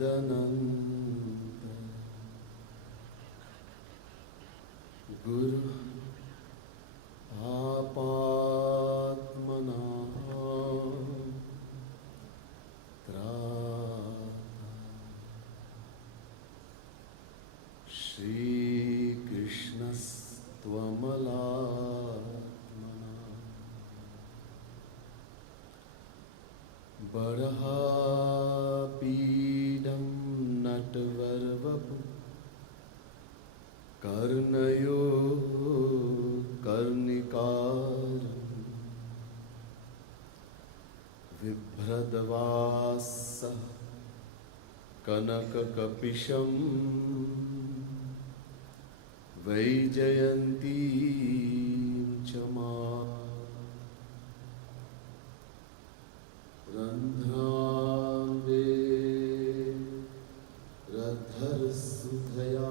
तदनन्त गुरु आपात्मना श्रीकृष्णस्त्वमलात्मना बर्हापीडं नटवरवपु कर्णयो कर्णिकारं बिभ्रद्वासः कनककपिशं वैजयन्तीं च रन्ध्राम्बे रद्धरसुधया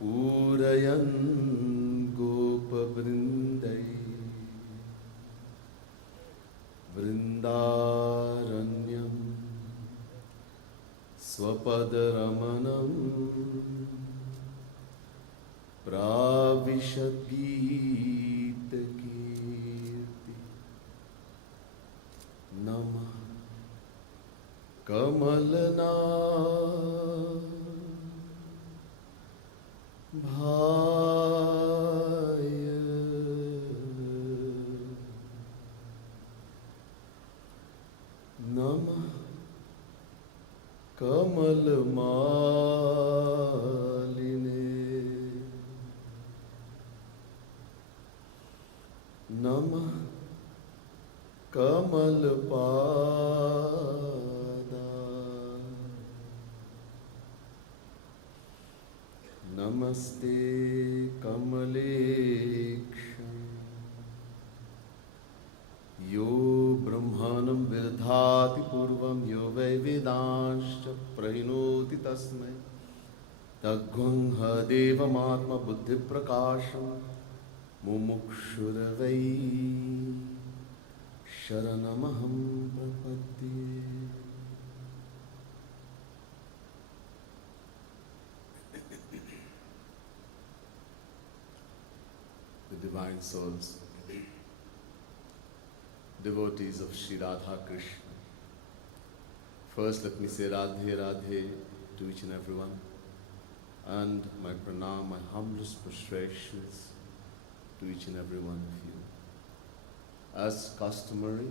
पूरयन् गोपवृन्दै वृन्दारण्यं स्वपदरमणं प्राविशद्गीतकीर्ति नमः कमलना भाय नमः कमलमालिने नमः कमलपादा नमस्ते कमलेक्षं यो ब्रह्माणं विदधाति पूर्वं यो वै वेदांश्च प्रणोति तस्मै तद्गुं देवमात्मबुद्धिप्रकाशं मुमुक्षुर्वै शरणमहं प्रपद्ये। The divine souls, devotees of Sri Radha Krishna. First, let me say Radhe Radhe to each and everyone, and my pranam, my humblest prostrations to each and every one of you. As customary,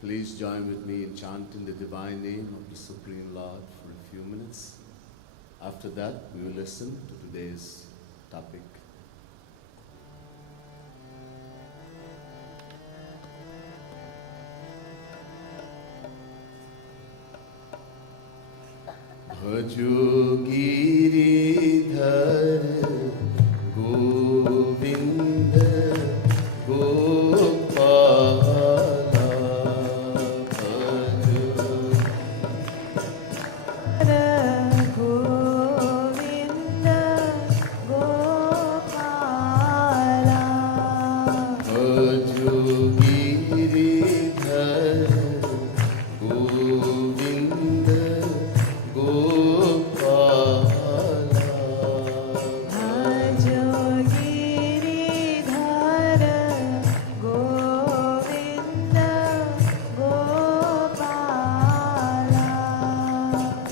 please join with me in chanting the divine name of the Supreme Lord for a few minutes. After that, we will listen to today's topic. भजो गिरिधर गोविंद गोपाला भजो गोविंद गोपाला भजो गिरिधर गोविंद गोपाला भजो गिरिधर गोविंद गोपाला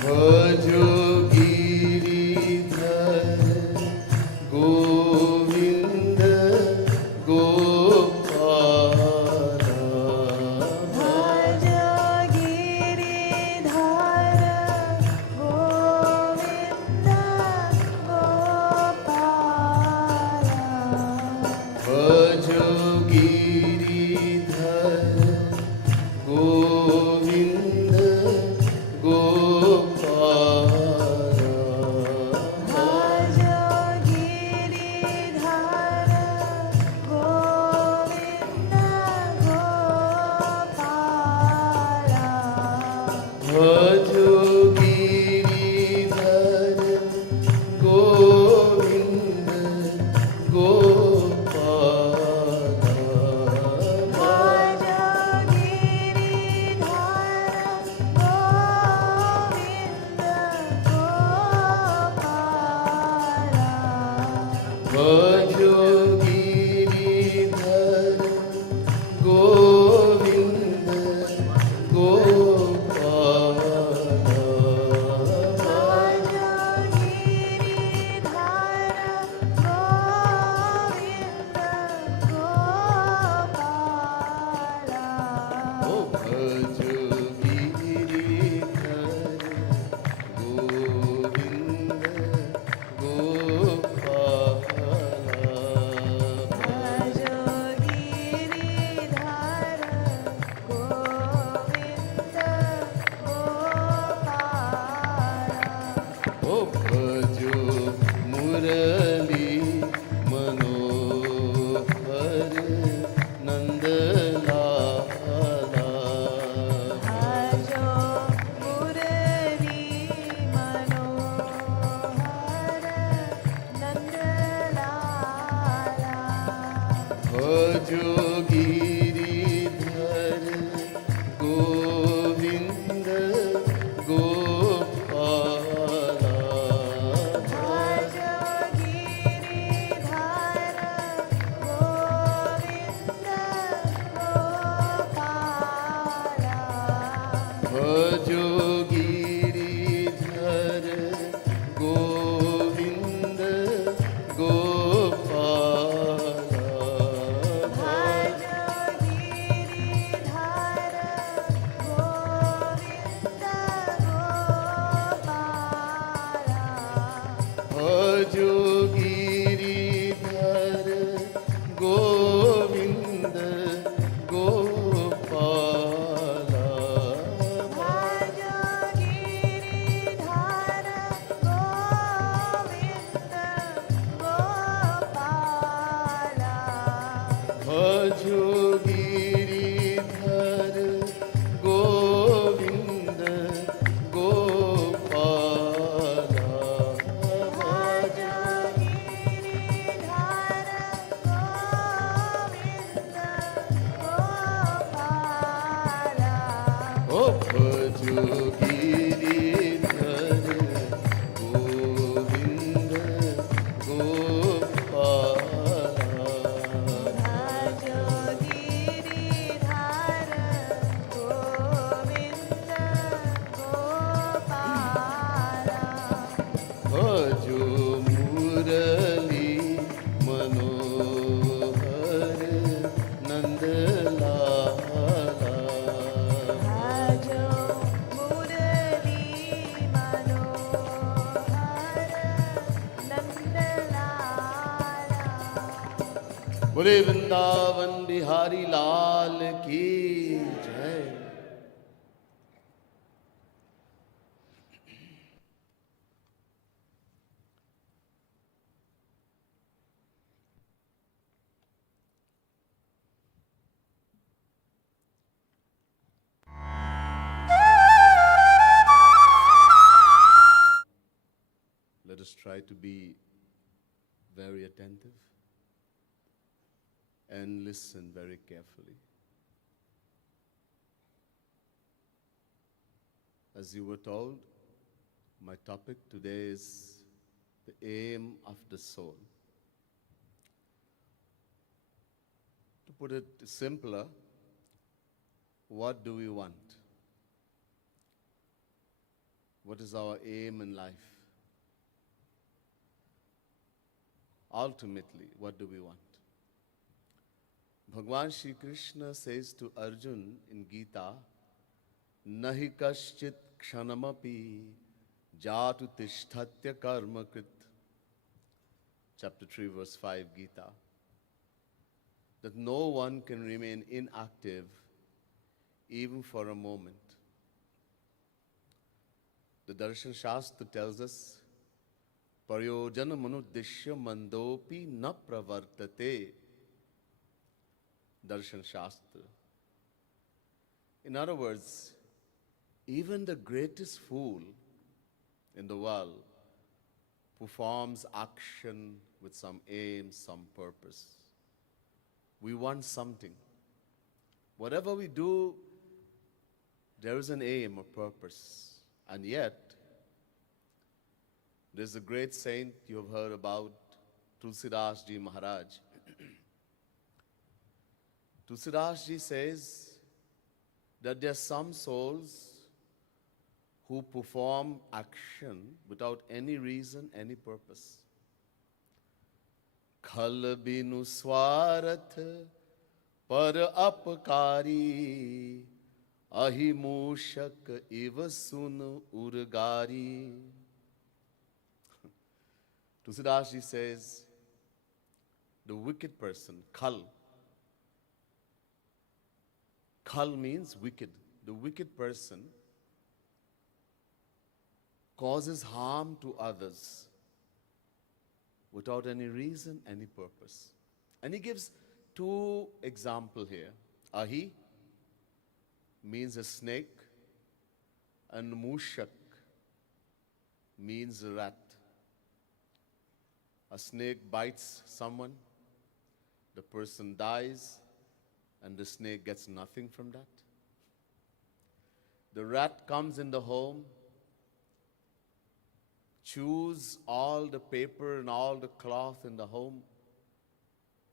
भजो गिरिधर गोविंद गोपाला भजो गिरिधर गोविंद गोपाला भजो गिरिधर गोविंद गोपाला भजो गिरिधर गोविंद गोपाला भजो गिरिधर गोविंद गोपाला भजो गिरिधर भजो गिरिधर गोविंद गोपाला भजो गिरिधर गोविंद गोपाला भजो मुरली मनोहर नंदलाला भजो मुरली मनोहर नंदलाला बोले वृंदावन बिहारी लाल की जय। Let us try to be very attentive and listen very carefully. As you were told, my topic today is the aim of the soul. To put it simpler, what do we want? What is our aim in life? Ultimately, what do we want? Bhagwan Shri Krishna says to Arjun in Gita, Nahi kaschit kshanamapi jatu tishthatya karma krit. Chapter 3, verse 5, Gita. That no one can remain inactive even for a moment. The Darshan Shastra tells us, Paryojan manudishya mandopi na pravartate. Darshan Shastra. In other words, even the greatest fool in the world performs action with some aim, some purpose. We want something. Whatever we do, there is an aim, a purpose. And yet, there's a great saint you have heard about, Tulsidas Ji Maharaj. Tulsidas Ji says that there are some souls who perform action without any reason, any purpose. Khal binu swarath par apkari ahimushak iva sun urgari. Tulsidas Ji says, the wicked person, Khal. Khal means wicked. The wicked person causes harm to others without any reason, any purpose. And he gives two examples here. Ahi means a snake, and Mushak means a rat. A snake bites someone, the person dies, and the snake gets nothing from that. The rat comes in the home, chews all the paper and all the cloth in the home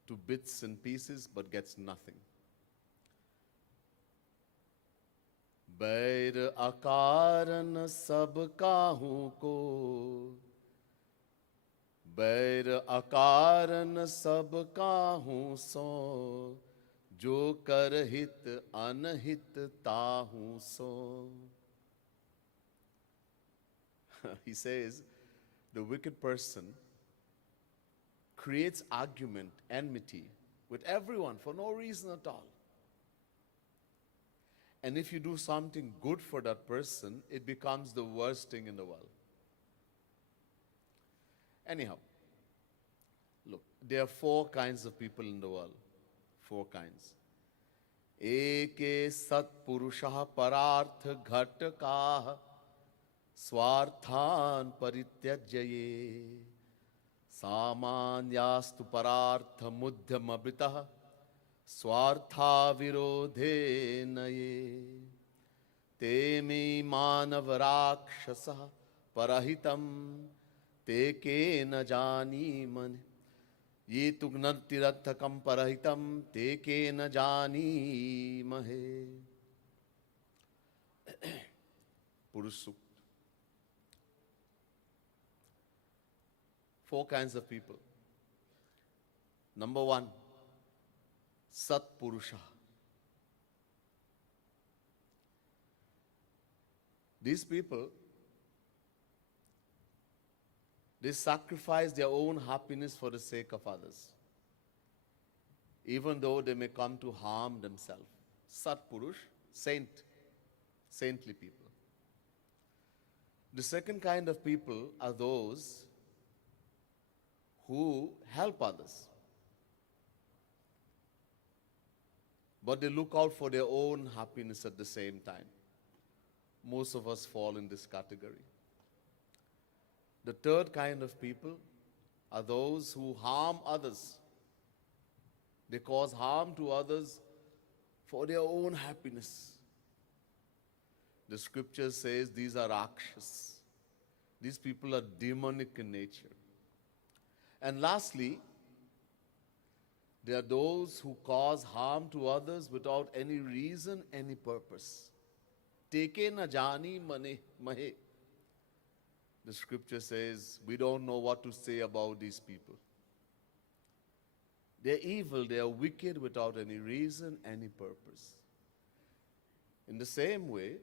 to bits and pieces, but gets nothing. Bair akaran sab kahu ko, बैर अकारन सब काहू सो, जो कर हित अनहित ताहू सो. He says, the wicked person creates argument, enmity with everyone for no reason at all. And if you do something good for that person, it becomes the worst thing in the world. Anyhow, look, there are four kinds of people in the world. Four kinds. Eke satpurushaha parartha ghatakaha swarthan parityajyaye samanyastu parartha mudhyamabhitaha swartha virodhe naye मे मानव राक्षसः परहितं ते के न जानी मन ये तुग्नतिरर्थकं परहितं ते के न जानी महे. Purush Sukta. 4 kinds of people. Number 1, Sat Purusha. These people, they sacrifice their own happiness for the sake of others, even though they may come to harm themselves. Sat Purush, saint, saintly people. The second kind of people are those who help others, but they look out for their own happiness at the same time. Most of us fall in this category. The third kind of people are those who harm others. They cause harm to others for their own happiness. The scripture says these are Rakshas. These people are demonic in nature. And lastly, there are those who cause harm to others without any reason, any purpose. Teke na jani mane mahe. The scripture says we don't know what to say about these people. They're evil, they are wicked without any reason, any purpose. In the same way,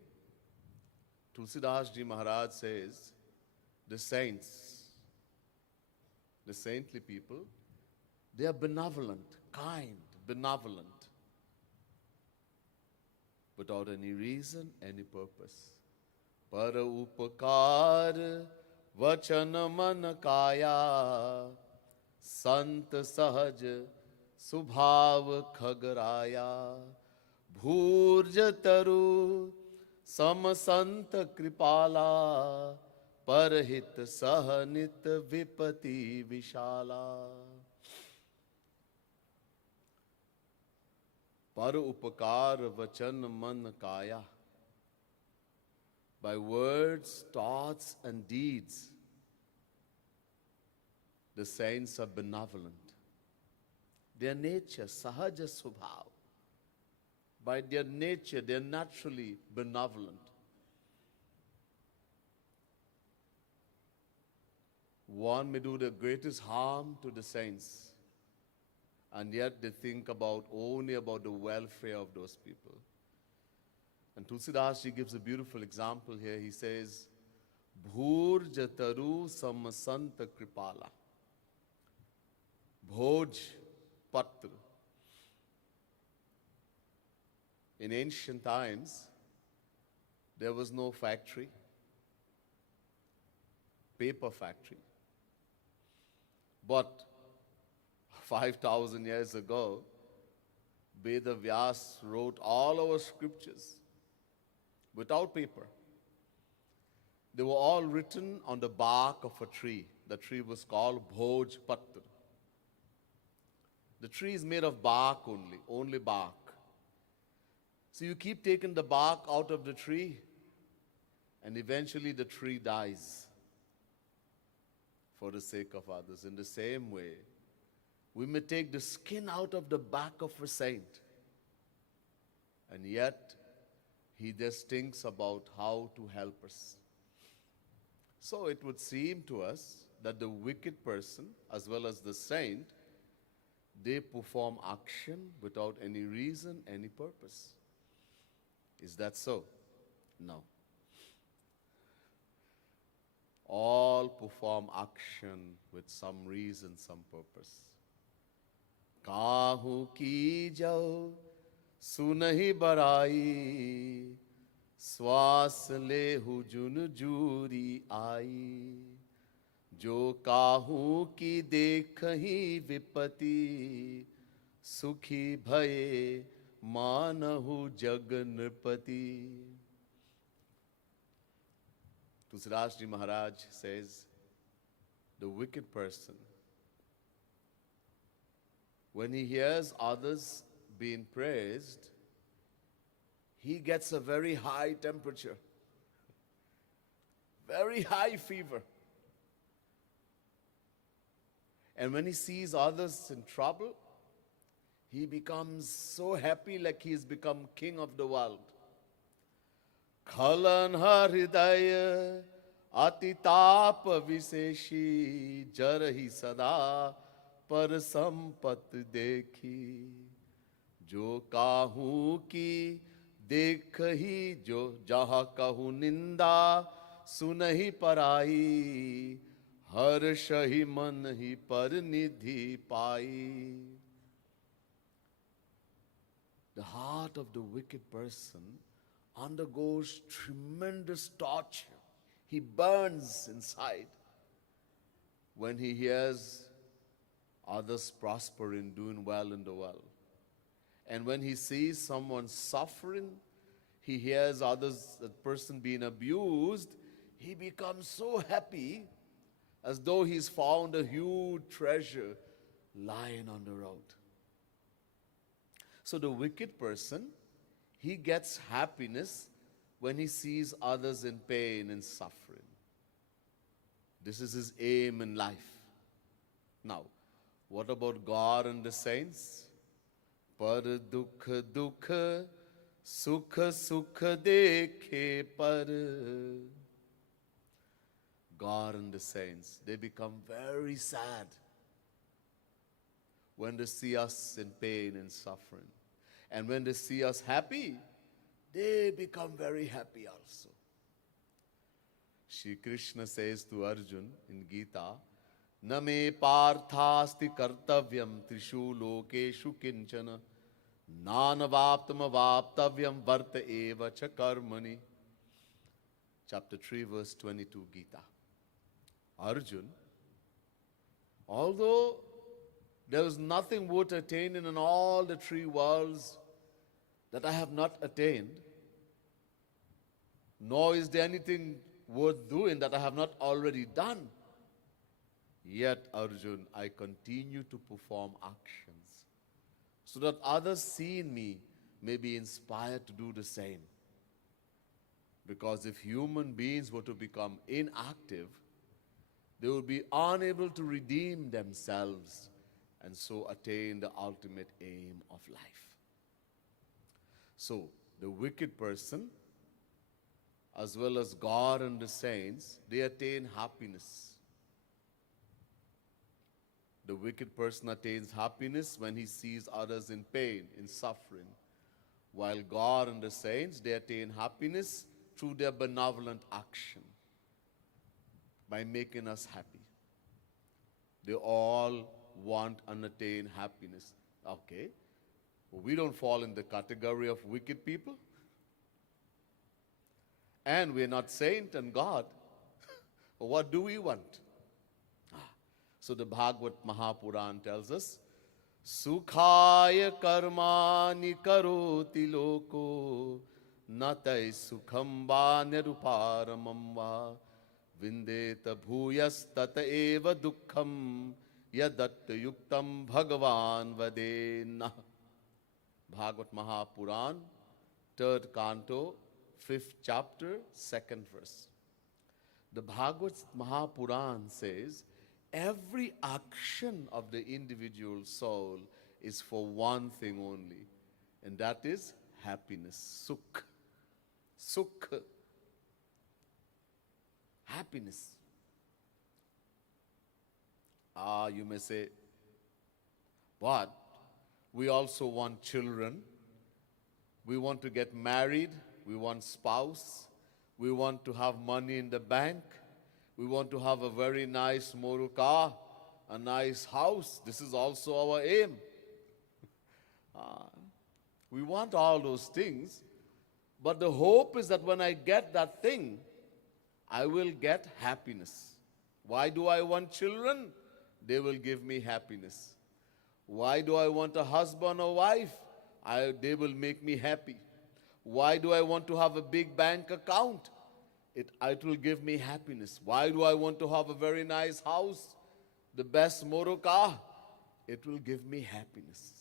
Tulsidas Ji Maharaj says, the saints, the saintly people, they are benevolent, kind, benevolent, without any reason, any purpose. Par upakar vachan man kaya sant sahaj subhav khagraya bhurja taru sam sant kripala parhit sahanit vipati vishala. Par upakar vachan man kaya. By words, thoughts, and deeds, the saints are benevolent. Their nature, sahaja subhav. By their nature, they are naturally benevolent. One may do the greatest harm to the saints, and yet they think only about the welfare of those people. And Tulsidas Ji gives a beautiful example here. He says, Bhur jataru samasanta kripala. Bhoj patra. In ancient times, there was no factory, paper factory. But 5,000 years ago, Veda Vyas wrote all our scriptures without paper. They were all written on the bark of a tree. The tree was called Bhoj Patra. The tree is made of bark only bark. So you keep taking the bark out of the tree, and eventually the tree dies for the sake of others. In the same way, we may take the skin out of the back of a saint, and yet he just thinks about how to help us. So it would seem to us that the wicked person as well as the saint, they perform action without any reason, any purpose. Is that so? No. All perform action with some reason, some purpose. Kahu ki jao सुनहि बराई श्वास लेहु जुन jury आई जो काहू की देखहि विपति सुखी भये मानहु जगनपति. Tulsidas Ji Maharaj says, the wicked person, when he hears others being praised, he gets a very high temperature, very high fever. And when he sees others in trouble, he becomes so happy like he's become king of the world. Khalan hridaya atitap viseshi jarahi sada par sampat dekhi jo kahu ki dekhi jo jaha kahu ninda sunahi parai हर्ष ही मन ही पर निधि पाई. The heart of the wicked person undergoes tremendous torture. He burns inside when he hears others prosper in doing well in the world. And when he sees someone suffering, he hears others, that person being abused, he becomes so happy as though he's found a huge treasure lying on the road. So the wicked person, he gets happiness when he sees others in pain and suffering. This is his aim in life. Now, what about God and the saints? Par dukh dukh, sukh sukh dekhe par. God and the saints, they become very sad when they see us in pain and suffering. And when they see us happy, they become very happy also. Shri Krishna says to Arjun in Gita, Na me parthasti kartavyam trishu lokeshu kinchana nanavaptam avaptavyam varta eva cha karmani. Chapter 3, verse 22, Gita. Arjun, although there is nothing worth attaining in all the three worlds that I have not attained, nor is there anything worth doing that I have not already done, yet, Arjun, I continue to perform actions so that others seeing me may be inspired to do the same. Because if human beings were to become inactive, they would be unable to redeem themselves and so attain the ultimate aim of life. So, the wicked person, as well as God and the saints, they attain happiness. The wicked person attains happiness when he sees others in pain, in suffering, while God and the saints, they attain happiness through their benevolent action, by making us happy. They all want and attain happiness. Okay, we don't fall in the category of wicked people. And we're not saint and God. What do we want? So the Bhagavad Mahapuran tells us, Sukhaya karmani karoti loko natai sukham va niruparamam va Vindeta bhuyas tata eva dukkham yadatta yuktam bhagavan vadena. Bhagavad Mahapuran, 3rd canto, 5th chapter, 2nd verse. The Bhagavad Mahapuran says, every action of the individual soul is for one thing only, and that is happiness, sukh. Sukh. Happiness. You may say, but we also want children. We want to get married. We want spouse. We want to have money in the bank. We want to have a very nice motor car, a nice house. This is also our aim. We want all those things. But the hope is that when I get that thing, I will get happiness. Why do I want children? They will give me happiness. Why do I want a husband or wife? They will make me happy. Why do I want to have a big bank account? It will give me happiness. Why do I want to have a very nice house? The best motor car? It will give me happiness.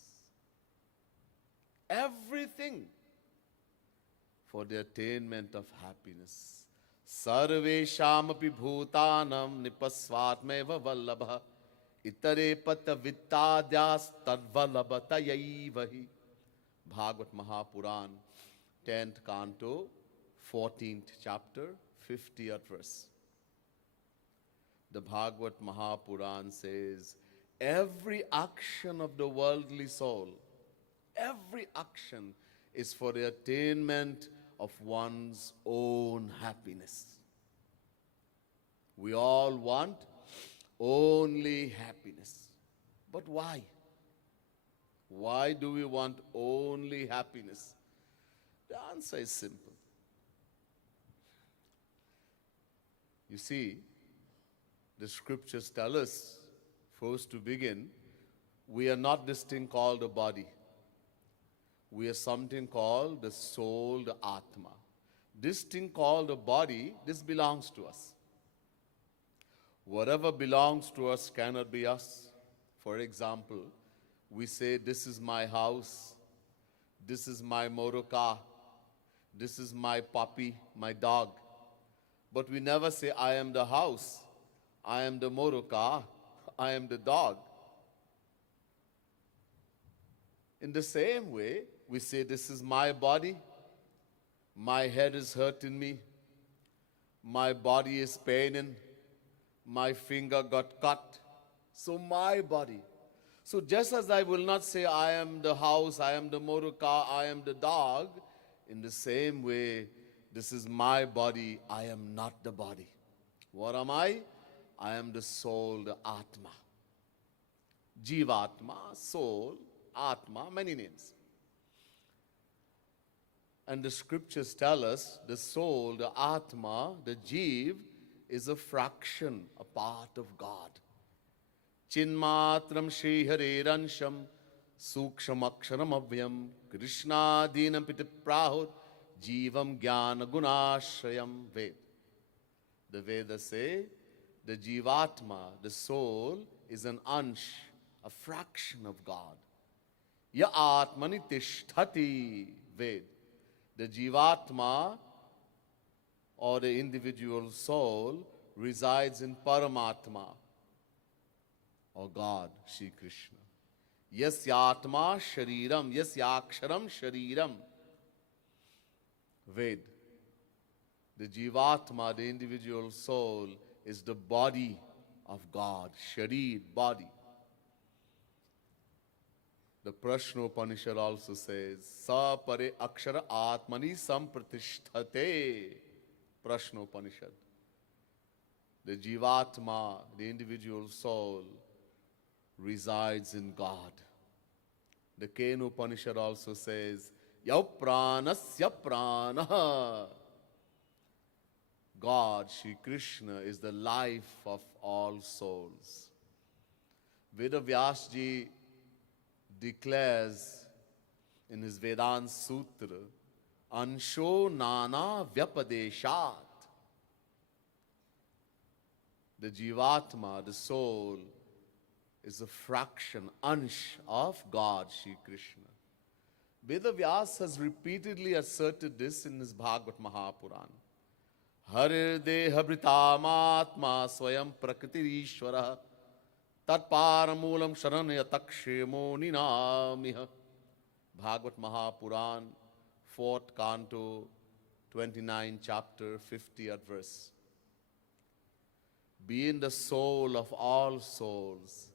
Everything for the attainment of happiness. Sarveshamapi bhutanam nipasvatmeva vallabha itare pata vittadyas tadvallabhatayaivahi. Bhagavad Mahapuran, 10th canto, 14th chapter, 50th verse. The Bhagavad Mahapuran says, every action of the worldly soul, every action is for the attainment of one's own happiness. We all want only happiness. But why? Why do we want only happiness? The answer is simple. You see, the scriptures tell us, first to begin, we are not this thing called a body. We are something called the soul, the Atma. This thing called a body, this belongs to us. Whatever belongs to us cannot be us. For example, we say, this is my house, this is my motor car, this is my puppy, my dog. But we never say, I am the house, I am the motor car, I am the dog. In the same way, we say, this is my body, my head is hurting me, my body is paining, my finger got cut, so my body. So just as I will not say, I am the house, I am the motor car, I am the dog, in the same way, this is my body, I am not the body. What am I? I am the soul, the Atma. Jivatma, soul, Atma, many names. And the scriptures tell us the soul, the Atma, the Jiv, is a fraction, a part of God. Chinmatram Shri Hareransham Sukshamaksharam Avyam Krishnadinam Pitiprahut Jivam Jnana Gunashrayam Ved. The Vedas say the Jivatma, the soul, is an ansh, a fraction of God. Ya Atmani Tishtati Ved. The Jivatma or the individual soul resides in Paramatma or God, Shri Krishna. Yasyatma shariram, yasyaksharam shariram. Ved. The Jivatma, the individual soul, is the body of God, sharir, body. The Prashnopanishad also says, Sa pare akshara atmani sampratishthate. Prashnopanishad. The Jivatma, the individual soul, resides in God. The Kenopanishad also says, Yapranasya pranaha. God, Shri Krishna, is the life of all souls. Vedavyasji declares in his Vedanta Sutra, Ansho Nana Vyapadeshat. The Jivatma, the soul, is a fraction, ansh of God, Shri Krishna. Vedavyas has repeatedly asserted this in his Bhagavad Mahapuran. Harir deha britamatma swayam prakritirishvara tatparamulam sharanaya takshemo ninamiha. Bhagavad Mahapuran, 4th canto, 29 chapter, 50th verse. Being the soul of all souls,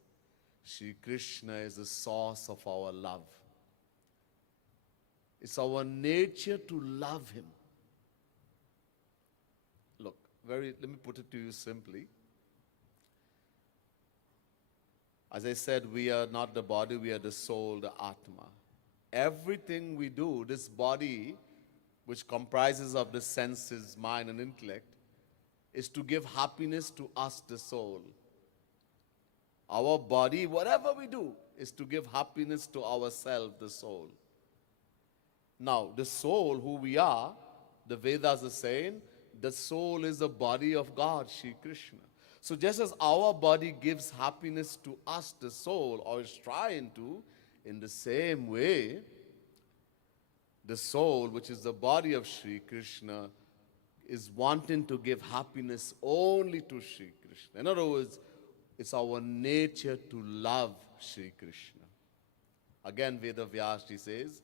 Shri Krishna is the source of our love. It's our nature to love Him. Look, let me put it to you simply. As I said, we are not the body, we are the soul, the Atma. Everything we do, this body, which comprises of the senses, mind and intellect, is to give happiness to us, the soul. Our body, whatever we do, is to give happiness to ourselves, the soul. Now, the soul, who we are, the Vedas are saying, the soul is the body of God, Shri Krishna. So just as our body gives happiness to us, the soul, or is trying to, in the same way, The soul, which is the body of Sri Krishna, is wanting to give happiness only to Sri Krishna. In other words, it's our nature to love Sri Krishna. Again, Veda Vyasji says,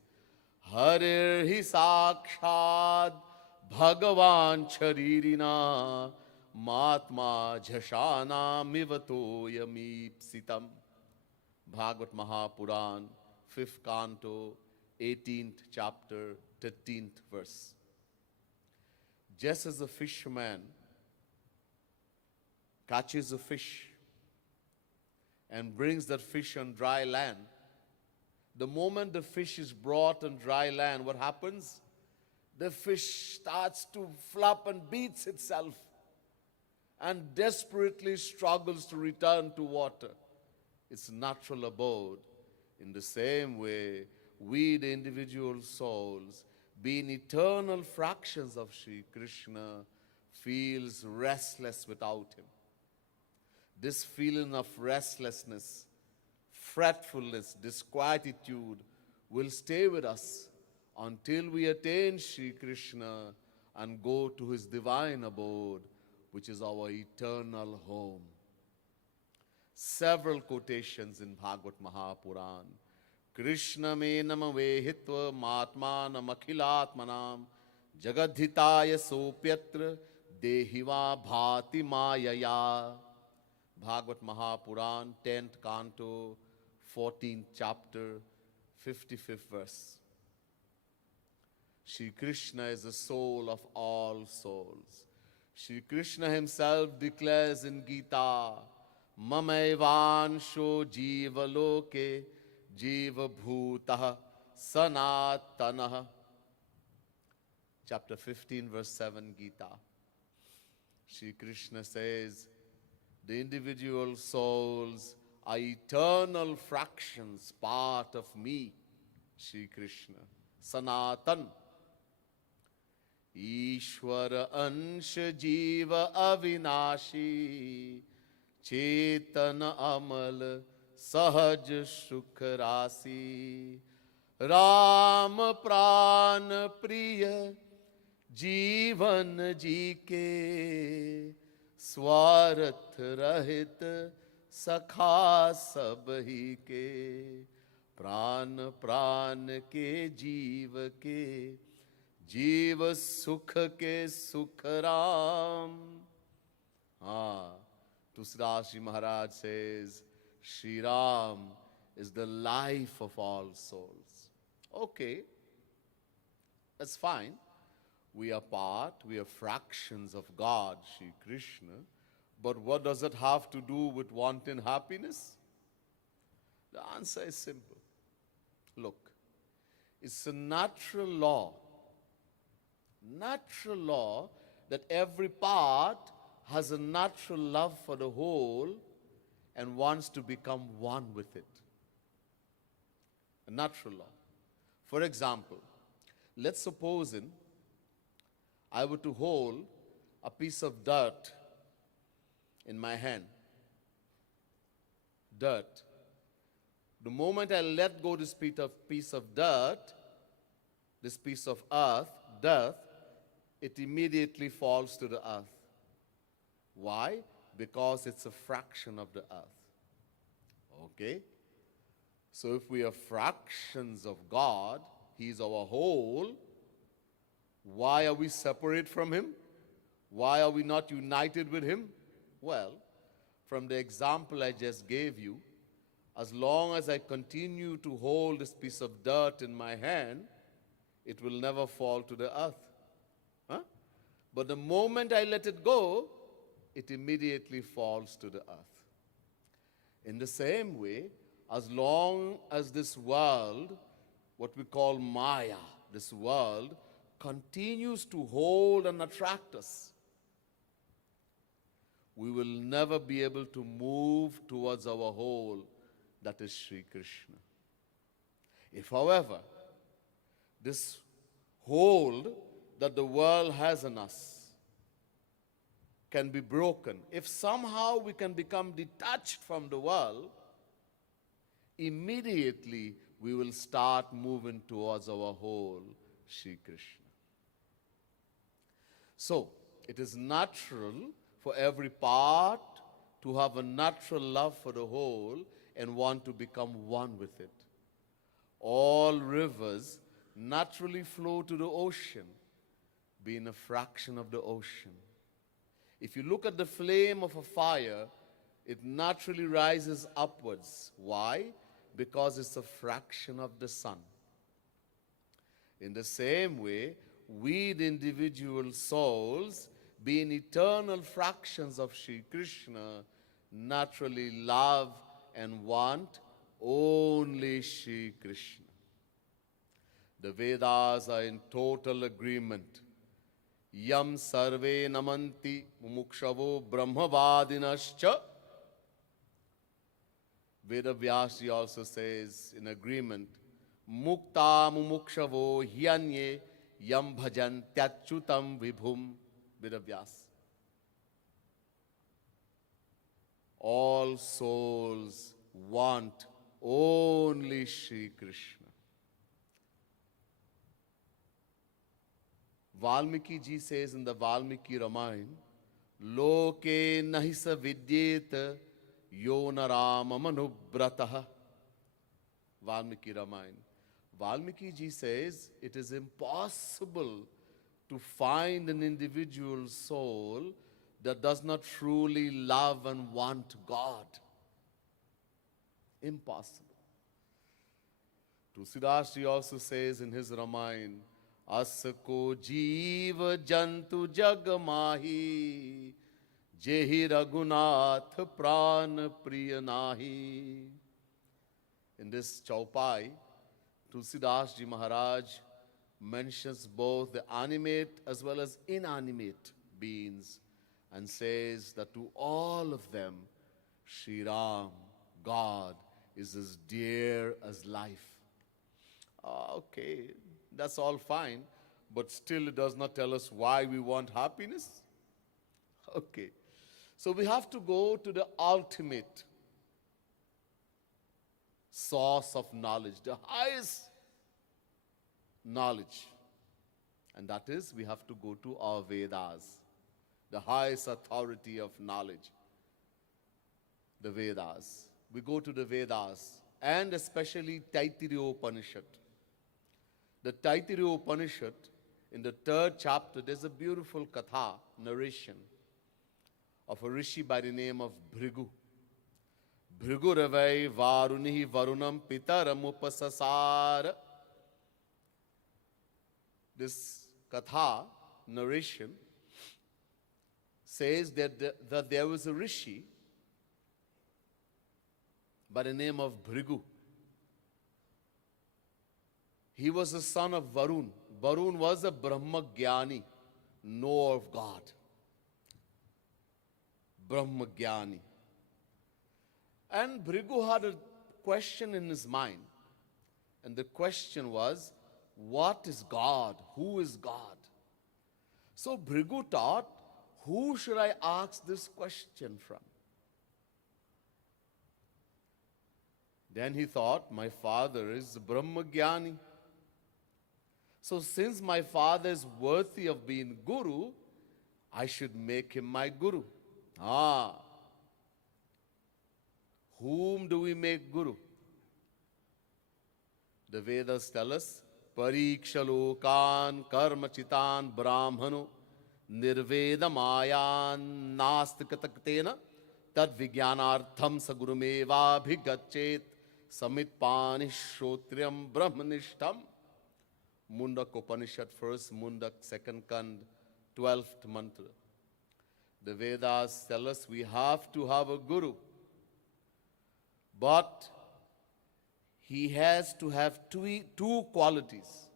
Harir hi sakshad bhagavan charirina matma jhashana mivato yamipsitam. Bhagavad Mahapuran, 5th canto, 18th chapter, 13th verse. Just as a fisherman catches a fish and brings that fish on dry land, the moment the fish is brought on dry land, what happens? The fish starts to flap and beats itself and desperately struggles to return to water, its natural abode. In the same way, we, the individual souls, being eternal fractions of Sri Krishna, feels restless without him. This feeling of restlessness, fretfulness, disquietude will stay with us until we attain Sri Krishna and go to his divine abode, which is our eternal home. Several quotations in Bhagavad Mahapuran. Krishna me nama vehitva matmanam akhilatmanam jagadhitaya sopyatra dehiva bhati mayaya. Bhagavad Mahapuran, 10th canto, 14th chapter, 55th verse. Shri Krishna is the soul of all souls. Shri Krishna himself declares in Gita, Mamaivansho jiva loke jiva bhutah sanatanaha. Chapter 15, verse 7, Gita. Shri Krishna says, the individual souls are eternal fractions, part of me, Shri Krishna. Sanatan. Ishwara ansha jiva avinashi चेतन अमल सहज सुख राशि राम प्राण प्रिय जीवन जी के स्वार्थ रहित सखा सब ही के प्राण प्राण के जीव सुख के सुख Ram. Tusdas Ji Maharaj says, Shri Ram is the life of all souls. Okay, that's fine. We are fractions of God, Shri Krishna. But what does it have to do with wanting happiness? The answer is simple. Look, it's a natural law that every part has a natural love for the whole and wants to become one with it. A natural law. For example, let's suppose I were to hold a piece of dirt in my hand. Dirt. The moment I let go this piece of dirt, this piece of dirt, it immediately falls to the earth. Why? Because it's a fraction of the earth. Okay? So if we are fractions of God, He is our whole, why are we separate from Him? Why are we not united with Him? Well, from the example I just gave you, as long as I continue to hold this piece of dirt in my hand, it will never fall to the earth. Huh? But the moment I let it go, it immediately falls to the earth. In the same way, as long as this world, what we call Maya, this world, continues to hold and attract us, we will never be able to move towards our whole, that is Sri Krishna. If, however, this hold that the world has in us can be broken, if somehow we can become detached from the world, immediately we will start moving towards our whole, Shri Krishna. So, it is natural for every part to have a natural love for the whole and want to become one with it. All rivers naturally flow to the ocean, being a fraction of the ocean. If you look at the flame of a fire, it naturally rises upwards. Why? Because it's a fraction of the sun. In the same way, we, the individual souls, being eternal fractions of Sri Krishna, naturally love and want only Sri Krishna. The Vedas are in total agreement. Yam sarve namanti mumukshavo brahmavadinascha. Veda Vyasji also says in agreement, Mukta mumukshavo hyanye yam bhajan tyachutam vibhum. Veda Vyas. All souls want only Sri Krishna. Valmiki ji says in the Valmiki Ramayana, Loke nahisa vidyeta yonarama manubrataha. Valmiki Ramayana. Valmiki ji says it is impossible to find an individual soul that does not truly love and want God. Impossible. Tulsidas ji also says in his Ramayana, Asako jeev jantu jag mahi, jehi raghunath pran priya nahi. In this Chaupai, Tulsidas ji Maharaj mentions both the animate as well as inanimate beings and says that to all of them, Sri Ram, God, is as dear as life. Okay, that's all fine, but still it does not tell us why we want happiness. Okay, so we have to go to the ultimate source of knowledge, the highest knowledge. And that is, we have to go to our Vedas, the highest authority of knowledge, the Vedas. We go to the Vedas, and especially Taittiriya Upanishad. The Taittiriya Upanishad, in the 3rd chapter, there's a beautiful katha, narration, of a rishi by the name of Bhrigu. Bhrigu Ravai Varunihi Varunam Pitaram Upasasara. This katha, narration, says that there was a rishi by the name of Bhrigu. He was the son of Varun. Varun was a Brahmagyani, knower of God. Brahmagyani. And Bhrigu had a question in his mind. And the question was, what is God? Who is God? So Bhrigu thought, who should I ask this question from? Then he thought, my father is Brahmagyani. So since my father is worthy of being Guru, I should make him my Guru. Whom do we make Guru? The Vedas tell us, Parikshalokan karmachitan brahmano nirvedamayan nastikatakatena tad vijnanartham sagurumeva bhigachet samitpani shrotriyam brahmanishtam. Mundak Upanishad, 1st Mundak, 2nd Kand, 12th mantra. The Vedas tell us we have to have a Guru. But he has to have two qualities.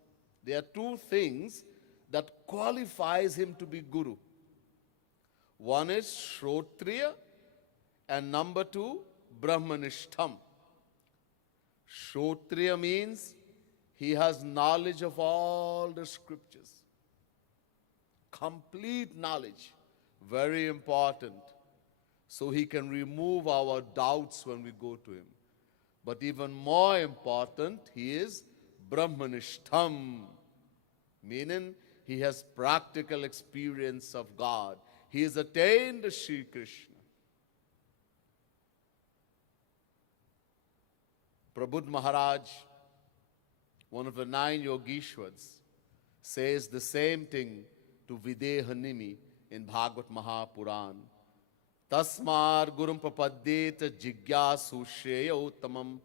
There are two things that qualifies him to be Guru. One is Shrotriya and number 2, Brahmanishtam. Shrotriya means he has knowledge of all the scriptures. Complete knowledge. Very important. So he can remove our doubts when we go to him. But even more important, he is Brahmanishtam. Meaning, he has practical experience of God. He has attained Sri Krishna. Prabhupada Maharaj, one of the 9 Yogeshwars, says the same thing to Videhanimi in Bhagavad Mahapuran. Tasmar gurum prapadyeta jigyasu shreya uttamam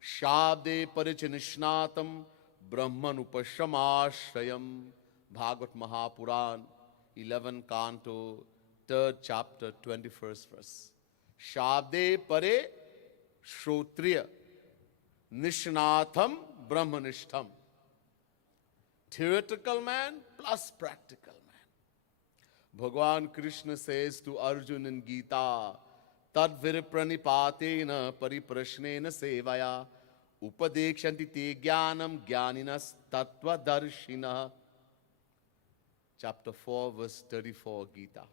shabde parichanisnatam brahman upashamashrayam. Bhagavad Mahapuran, 11 canto, 3rd chapter, 21st verse. Shabde pare shrotriya nishnatham brahmanishtham. Theoretical man plus practical man. Bhagavan Krishna says to Arjuna in Gita, Tad viripranipatena pariprashnena sevaya upadekshanti te jnanam jnaninas tattva darshina. Chapter 4, verse 34, Gita.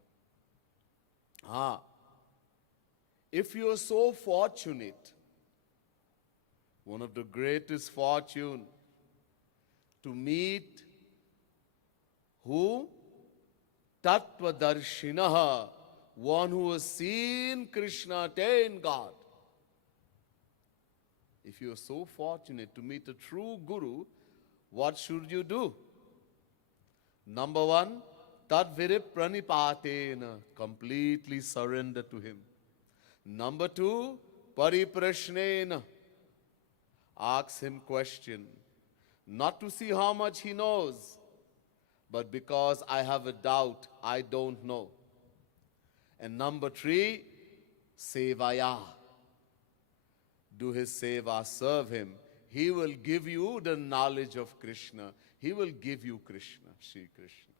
If you are so fortunate, one of the greatest fortune, to meet who? Tattvadarshinaha, one who has seen Krishna attain God. If you are so fortunate to meet a true Guru, what should you do? Number 1, Tadvirip pranipatena, completely surrender to him. Number 2, Pariprashnena, ask him question. Not to see how much he knows, but because I have a doubt, I don't know. And number 3, Sevaya. Do his seva, serve him. He will give you the knowledge of Krishna. He will give you Krishna, Sri Krishna.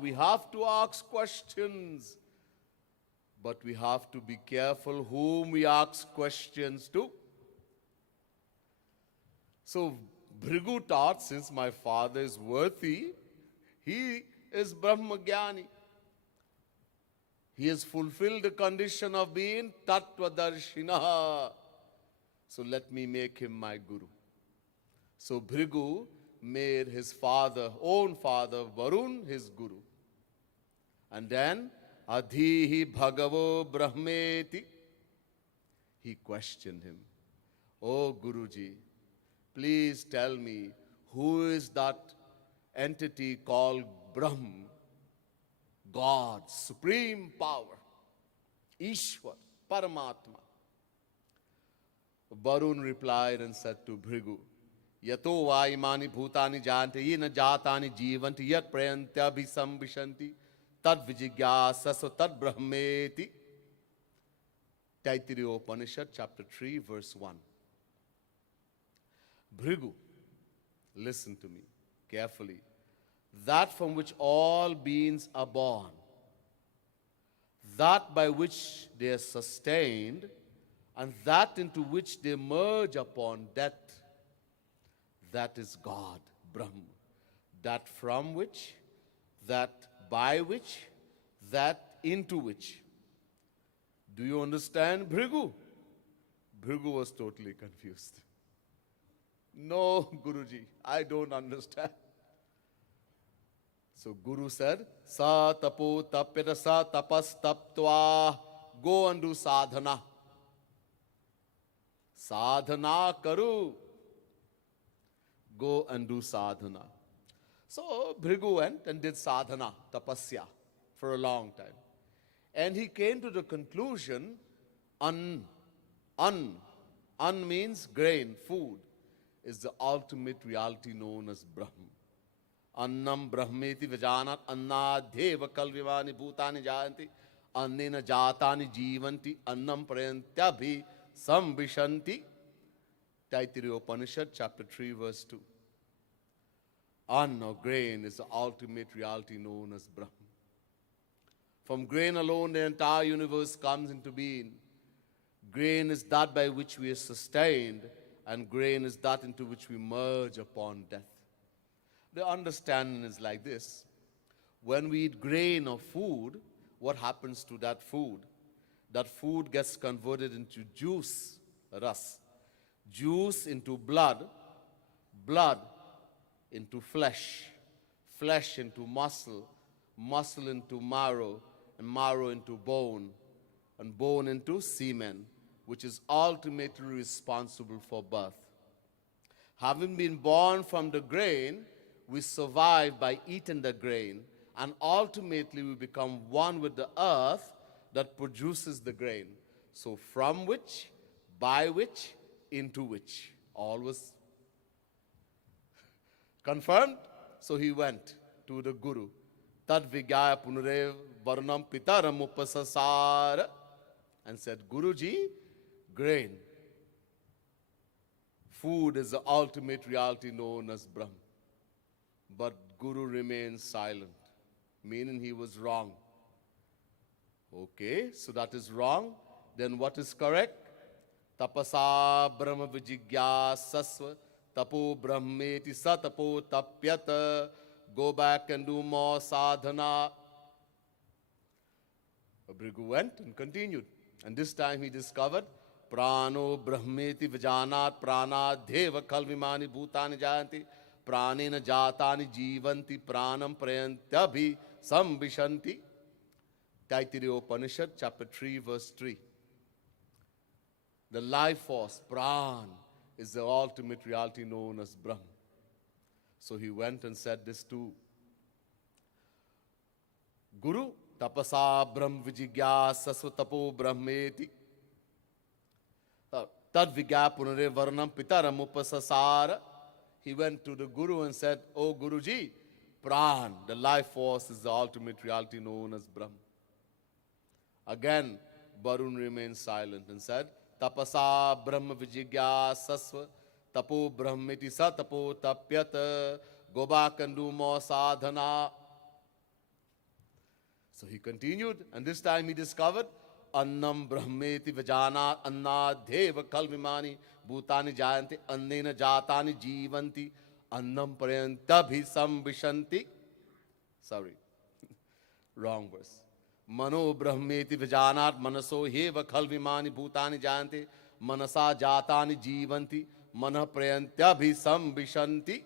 We have to ask questions, but we have to be careful whom we ask questions to. So Bhrigu taught, since my father is worthy, he is Brahmagyani. He has fulfilled the condition of being Tattvadarshinaha. So let me make him my Guru. So Bhrigu made his father, own father, Varun, his Guru. And then, Adhihi Bhagavo Brahmeti. He questioned him. Oh Guruji, please tell me, who is that entity called Brahm? God, supreme power, Ishwar, Paramatma. Varun replied and said to Bhrigu, Yato vaimani bhutani jante yena jatani jivanti yak prayantya bhisambhishanti tad vijigyasaso tad brahmeti. Taittiriya Upanishad, chapter 3, verse 1. Bhrigu, listen to me carefully. That from which all beings are born, that by which they are sustained, and that into which they merge upon death, that is God, Brahm. That from which, that by which, that into which. Do you understand, Bhrigu? Bhrigu was totally confused. No, Guruji, I don't understand. So Guru said, Sa tapo tapira sa tapas taptva, go and do sadhana. Sadhana karu. Go and do sadhana. So Bhrigu went and did sadhana, tapasya, for a long time. And he came to the conclusion, an means grain, food, is the ultimate reality known as Brahm. Annam brahmeti vajanat annadheva kalvivani bhutani jayanti annena jatani jivanti annam prayantyabhi sambhishanti. Taittiriya Upanishad, chapter 3, verse 2. Anna, grain, is the ultimate reality known as Brahm. From grain alone, the entire universe comes into being. Grain is that by which we are sustained, and grain is that into which we merge upon death. The understanding is like this. When we eat grain or food, what happens to that food? That food gets converted into juice, ras. Juice into blood. Blood into flesh, flesh into muscle, muscle into marrow, and marrow into bone, and bone into semen, which is ultimately responsible for birth. Having been born from the grain, we survive by eating the grain, and ultimately we become one with the earth that produces the grain. So from which, by which, into which. Always confirmed? So he went to the Guru. Tad Vigaya Punurev Varnam Pitaram Upasasara, and said, Guruji, grain, food is the ultimate reality known as Brahm. But Guru remained silent, meaning he was wrong. Okay, so that is wrong. Then what is correct? Tapasa Brahma Vijigyasasva Tapo Brahmeti Satapo Tapyata. Go back and do more sadhana. Bhrigu went and continued. And this time he discovered Prano Brahmeti Vijanat Prana Deva Kalvimani Bhutani Jayanti Pranena Jatani Jivanti Pranam Prayantabhi Sambhishanti. Taittiriya Upanishad, chapter 3, verse 3. The life force, Pran, is the ultimate reality known as Brahm. So he went and said this too. Guru, tapasa brahm vijigyasasva tapo brahmeti. Tad vigyapunare varnam pitaram upasasara. He went to the Guru and said, Oh Guruji, Pran, the life force, is the ultimate reality known as Brahm. Again, Varun remained silent and said, Tapasa brahma vijigyasasva tapo brahmiti sa tapo tapyata. Go back and do more sadhana. So he continued, and this time he discovered Annam brahmeti vajana annadheva kalvimani bhutani jayanti annena jatani jivanti annam prayantabhi sambhishanti. Sorry, wrong verse. Mano brahmeti vijanat manaso heva khalvimani bhutani jayanti manasa jatani jivanti manah prayantabhi sambhishanti.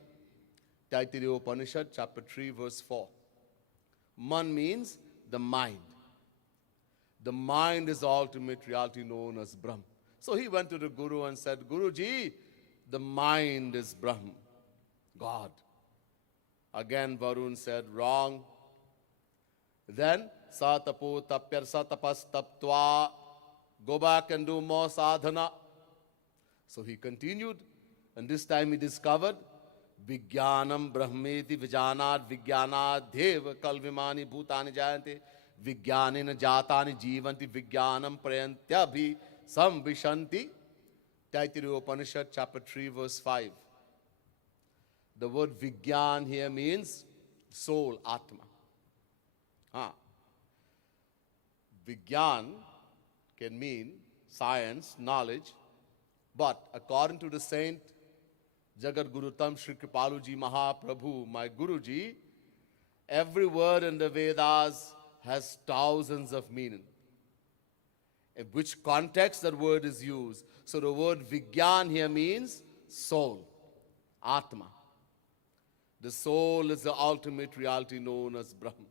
Taittiriya Upanishad, chapter 3, verse 4. Man means the mind. The mind is the ultimate reality known as Brahm. So he went to the Guru and said, Guruji, the mind is Brahm, God. Again Varun said, wrong. Then, Satapo tapyar satapas taptva. Go back and do more sadhana. So he continued, and this time he discovered Vijnanam Brahmeti Vijanat Vijnanat Deva Kalvimani Bhutani Jayante Vijnanena Jatani Jivanti Vijnanam Prayantyabhi Sambhishanti. Taittiriya Upanishad, chapter 3, verse 5. The word Vijnan here means soul, Atma. Vijnan can mean science, knowledge, but according to the saint Jagat Gurutam Sri Kripaluji Mahaprabhu, my Guruji, every word in the Vedas has thousands of meaning. In which context that word is used. So the word Vijnan here means soul, Atma. The soul is the ultimate reality known as Brahm.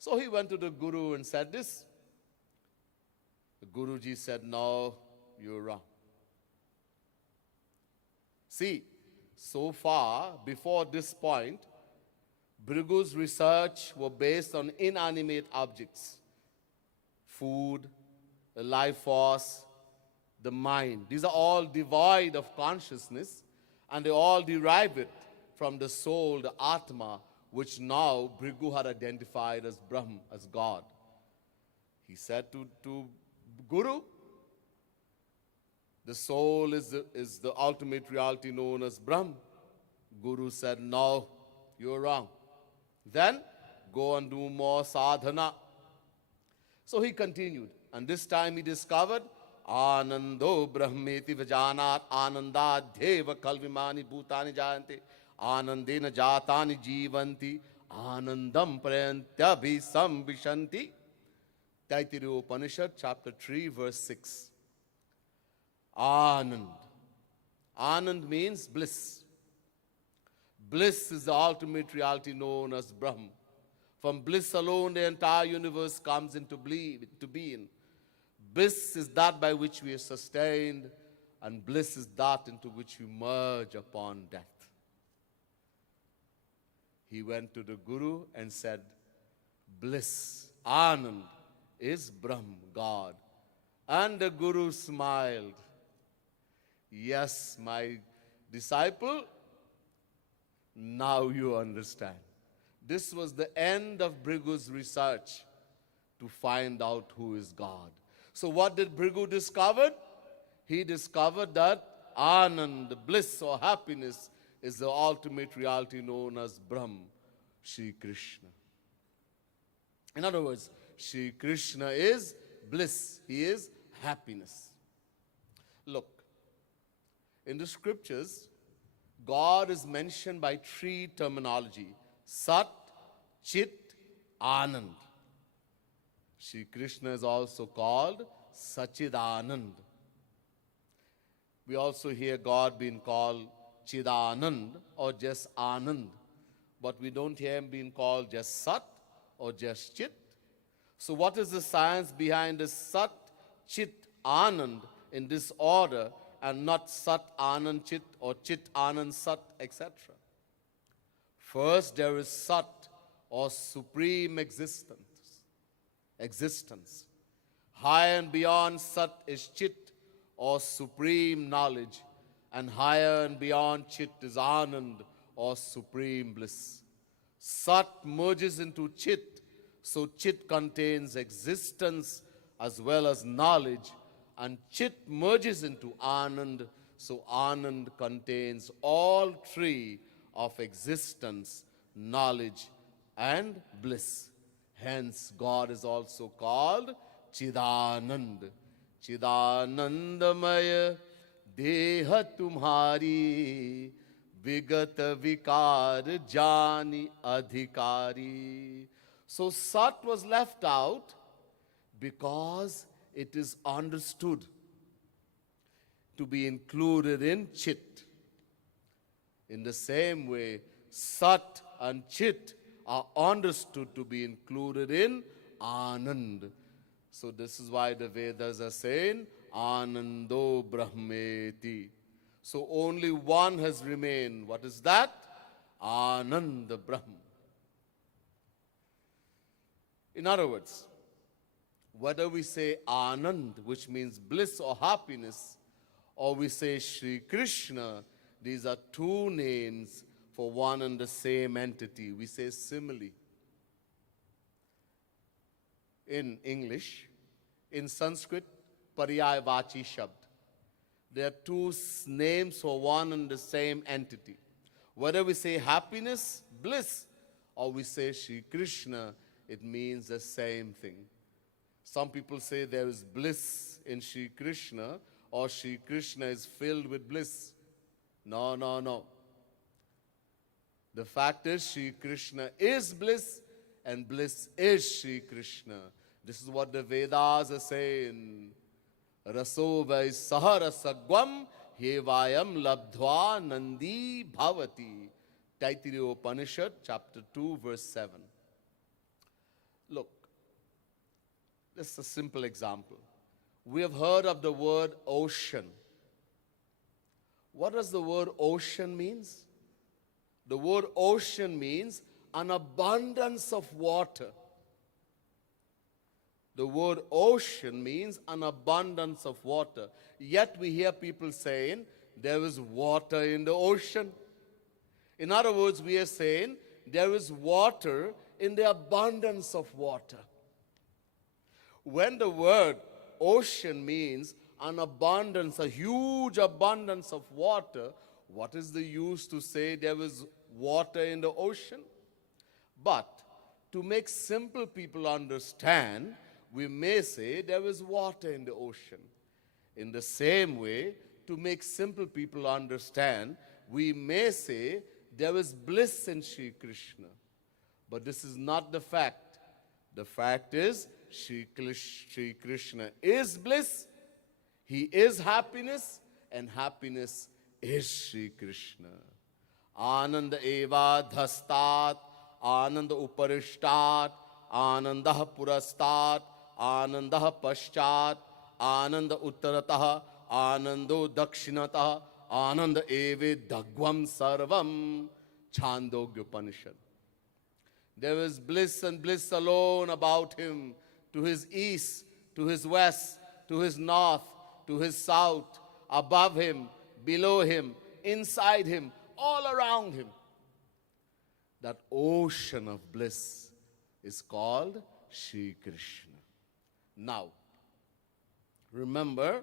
So he went to the Guru and said this. The Guruji said, no, you're wrong. See, so far, before this point, Bhrigu's research were based on inanimate objects. Food, the life force, the mind. These are all devoid of consciousness, and they all derive it from the soul, the Atma, which now Bhrigu had identified as Brahm, as God. He said to Guru, the soul is the ultimate reality known as Brahm. Guru said, no, you're wrong. Then go and do more sadhana. So he continued, and this time he discovered Anando Brahmeti Vajanat Anandadheva Kalvimani Bhutani Jayante Anandena Jatani Jivanti Anandam Prayantyabhi Sambhishanti. Taittiriya Upanishad, chapter 3, verse 6. Anand. Anand means bliss. Bliss is the ultimate reality known as Brahm. From bliss alone, the entire universe comes into being. Bliss is that by which we are sustained, and bliss is that into which we merge upon death. He went to the Guru and said, bliss, Anand, is Brahm, God. And the Guru smiled. Yes, my disciple, now you understand. This was the end of Bhrigu's research to find out who is God. So what did Bhrigu discover? He discovered that Anand, bliss or happiness, is the ultimate reality known as Brahm, Shri Krishna. In other words, Shri Krishna is bliss. He is happiness. Look, in the scriptures, God is mentioned by three terminology: Sat, Chit, Anand. Shri Krishna is also called Sachidanand. We also hear God being called Chidanand or just Anand, but we don't hear him being called just Sat or just Chit. So what is the science behind this Sat, Chit, Anand in this order, and not Sat, Anand, Chit or Chit, Anand, Sat, etc.? First, there is Sat or supreme existence. High and beyond Sat is Chit or supreme knowledge, and higher and beyond Chit is Anand or supreme bliss. Sat merges into Chit, so Chit contains existence as well as knowledge, and Chit merges into Anand, so Anand contains all three of existence, knowledge, and bliss. Hence, God is also called Chidanand. Chidanandamaya deha tumhari vigat vikar jani adhikari. So Sat was left out because it is understood to be included in Chit. In the same way, Sat and Chit are understood to be included in Anand. So this is why the Vedas are saying, Anando Brahmeti. So only one has remained. What is that? Ananda Brahm. In other words, whether we say Anand, which means bliss or happiness, or we say Shri Krishna, these are two names for one and the same entity. We say simile. In English, in Sanskrit, Paryaya Vachi Shabd. There are two names for one and the same entity. Whether we say happiness, bliss, or we say Shri Krishna, it means the same thing. Some people say there is bliss in Shri Krishna, or Shri Krishna is filled with bliss. No. The fact is, Shri Krishna is bliss, and bliss is Shri Krishna. This is what the Vedas are saying. Raso vai saharasagvam hevayam labdhva nandi bhavati. Taittiriya Upanishad, chapter 2, verse 7. Look, this is a simple example. We have heard of the word ocean. What does the word ocean means? The word ocean means an abundance of water. The word ocean means an abundance of water. Yet we hear people saying there is water in the ocean. In other words, we are saying there is water in the abundance of water. When the word ocean means an abundance, a huge abundance of water, what is the use to say there is water in the ocean? But to make simple people understand, we may say there is water in the ocean. In the same way, to make simple people understand, we may say there is bliss in Shri Krishna. But this is not the fact. The fact is, Shri Krishna is bliss, He is happiness, and happiness is Shri Krishna. आनंद एवाधस्तात्, आनंद उपरिष्टात्, आनंदः पुरस्तात्, आनंदः पश्चात्, आनंद उत्तरतः, आनंदो दक्षिणतः, आनंद एवेदग्वम सर्वम. Chandogya Upanishad. There is bliss and bliss alone about him, to his east, to his west, to his north, to his south, above him, below him, inside him, all around him. That ocean of bliss is called Shri Krishna. Now, remember,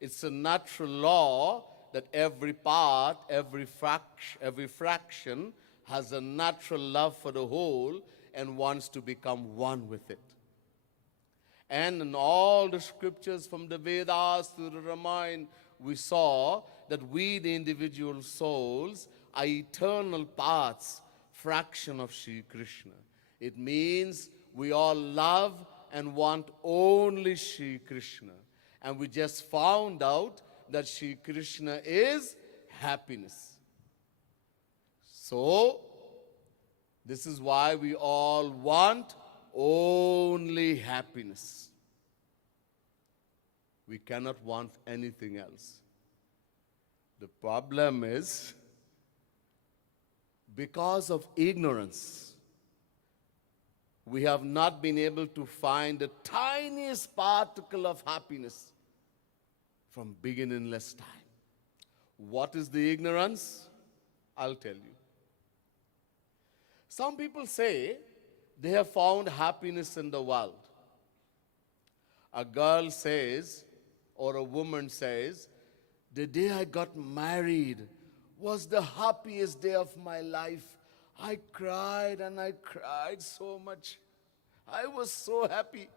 it's a natural law that every part, every fraction has a natural love for the whole and wants to become one with it. And in all the scriptures from the Vedas to the Ramayana, we saw that we, the individual souls, are eternal parts, fraction of Shri Krishna. It means we all love and want only Shri Krishna. And we just found out that Shri Krishna is happiness. So, this is why we all want only happiness. We cannot want anything else. The problem is, because of ignorance, we have not been able to find the tiniest particle of happiness from beginningless time. What is the ignorance? I'll tell you. Some people say they have found happiness in the world. A girl says, or a woman says, the day I got married was the happiest day of my life. I cried and I cried so much. I was so happy.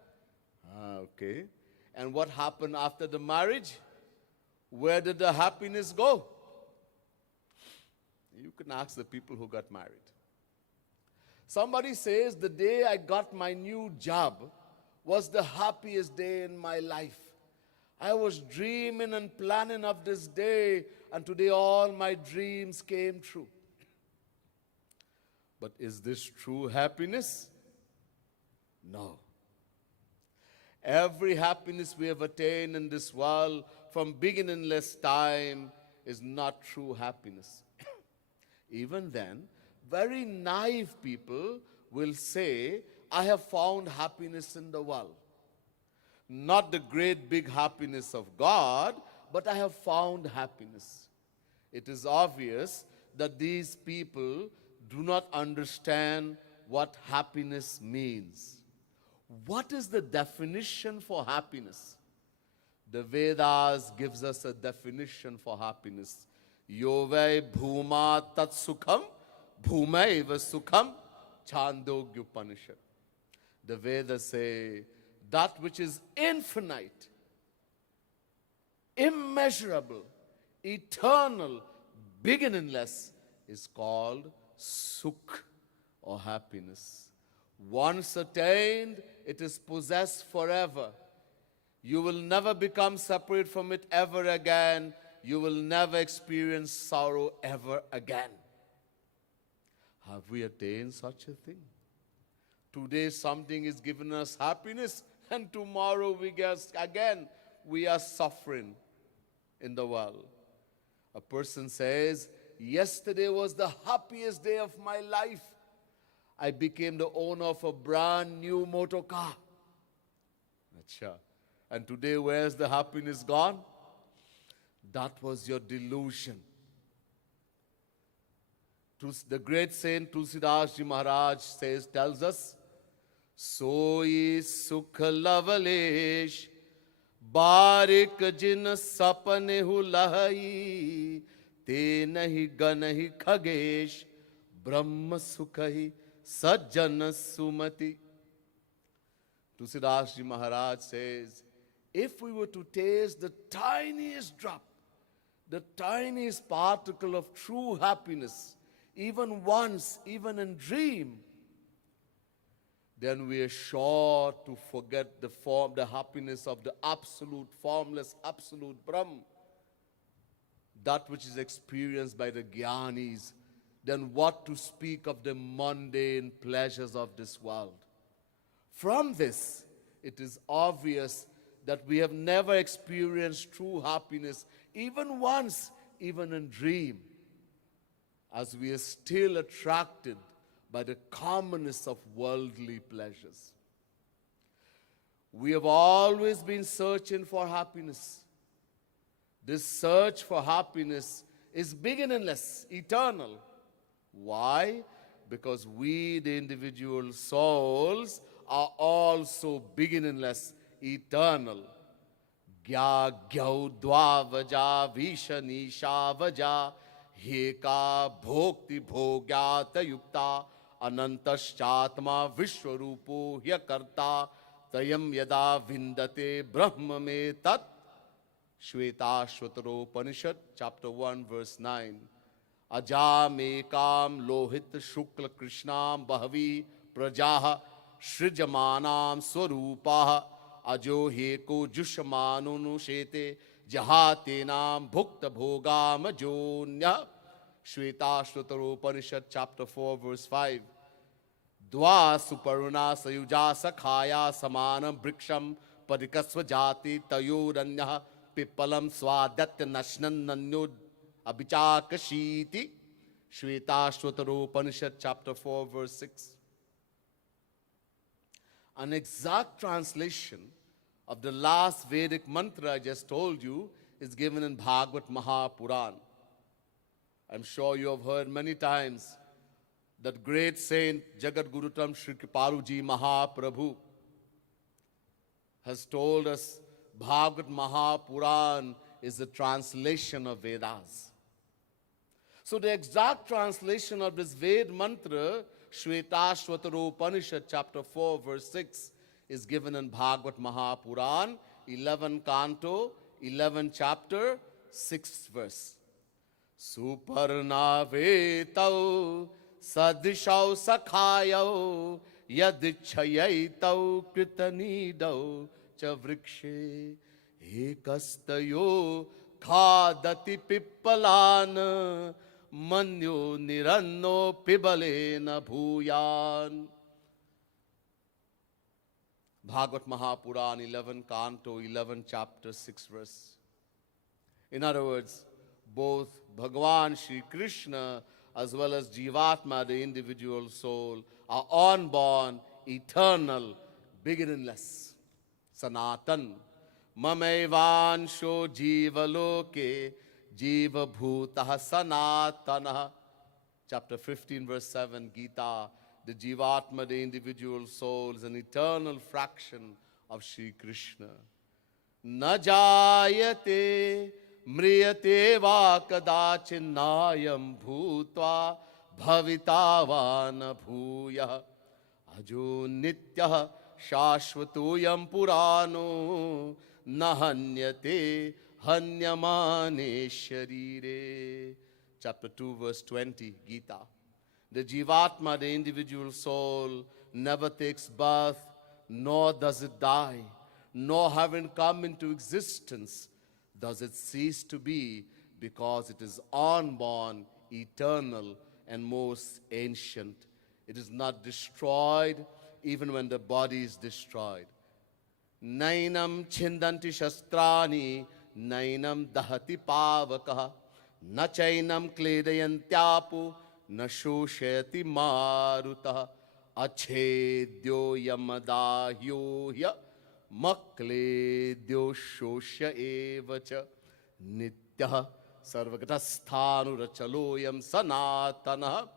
Okay. And what happened after the marriage? Where did the happiness go? You can ask the people who got married. Somebody says, the day I got my new job was the happiest day in my life. I was dreaming and planning of this day, and today all my dreams came true. But is this true happiness? No. Every happiness we have attained in this world from beginningless time is not true happiness. Even then, very naive people will say, I have found happiness in the world. Not the great big happiness of God, but I have found happiness. It is obvious that these people do not understand what happiness means. What is the definition for happiness? The Vedas gives us a definition for happiness. Yovai bhuma tat sukham, bhumaiva sukham, Chandogya Upanishad. The Vedas say, that which is infinite, immeasurable, eternal, beginningless is called sukh or happiness. Once attained, it is possessed forever. You will never become separate from it ever again. You will never experience sorrow ever again. Have we attained such a thing? Today something is giving us happiness, and tomorrow we guess again we are suffering in the world. A person says, yesterday was the happiest day of my life. I became the owner of a brand new motor car. Achha. And today where's the happiness gone? That was your delusion. The great saint Tulsidas Ji Maharaj tells us, Soi sukh lavalesh, barik jin sapne hu lahai, te nahi ganahi khagesh, brahma sukhahi sajjan sumati. Tulsidas Ji Maharaj says, if we were to taste the tiniest drop, the tiniest particle of true happiness, even once, even in dream, then we are sure to forget the happiness of the absolute, formless, absolute Brahm, that which is experienced by the Gyanis, then what to speak of the mundane pleasures of this world? From this, it is obvious that we have never experienced true happiness, even once, even in dream, as we are still attracted by the commonness of worldly pleasures. We have always been searching for happiness. This search for happiness is beginningless, eternal. Why? Because we, the individual souls, are also beginningless, eternal. Gya gyau dvavaja vishanisha heka bhokti bhogyata yukta anantaschatma vishwarupo hyakarta tayam yada vindate brahma me tat. Shvetashvataro chapter 1 verse 9. Ajamekam lohit shukla krishnam bahavi prajaha srijamanam swarupah ajo heko jushmanunushete jahatenam bhukta bhogam ajonya. Shvetashvataro chapter 4 verse 5. Dva suparuna sayuja sakhaya samanam briksham padikasva jati tayoranya pipalam swadatya nashnan nanyod abhichakashiti. Shvetashvataro chapter 4 verse 6. An exact translation of the last Vedic mantra I just told you is given in Bhagavad Mahapuran. I'm sure you have heard many times that great saint Jagat Gurutam Sri Kripaluji Mahaprabhu has told us Bhagavad Mahapuran is the translation of Vedas. So the exact translation of this Ved mantra, Shvetashvataro chapter 4 verse 6, is given in Bhagavad Mahapuran, 11 canto, 11 chapter, 6th verse. Suparnavetau sadishau sakhayau yadichayatau kritanidau cha vrikshe ekastayo khadati pippalana manyo niranno pibalena bhuyan. Bhagavad Mahapuran, 11 canto, 11 chapter, 6 verse. In other words, both Bhagavan Shri Krishna as well as Jivatma, the individual soul, are unborn, eternal, beginningless. Sanatan. Mamaivansho jivaloke jiva bhutah sanatana. Chapter 15 verse 7, Gita. The Jivatma, the individual soul, is an eternal fraction of Shri Krishna. Najayate mriyate va kadachinnayam bhutva bhavitavana bhuya ajo nityah shashvatoyam purano nahanyate hanyamane sharire. Chapter 2 verse 20, Gita. The Jivatma, the individual soul, never takes birth, nor does it die, nor having come into existence does it cease to be, because it is unborn, eternal, and most ancient. It is not destroyed even when the body is destroyed. Nainam chindanti shastrani, nainam dahati pavakaha, na chainam kledayantyapu, na shoshayati maruta, achedyo yamadahyo hya, makledyo shoshya evacha, nityah sarvagatasthanu sanatana.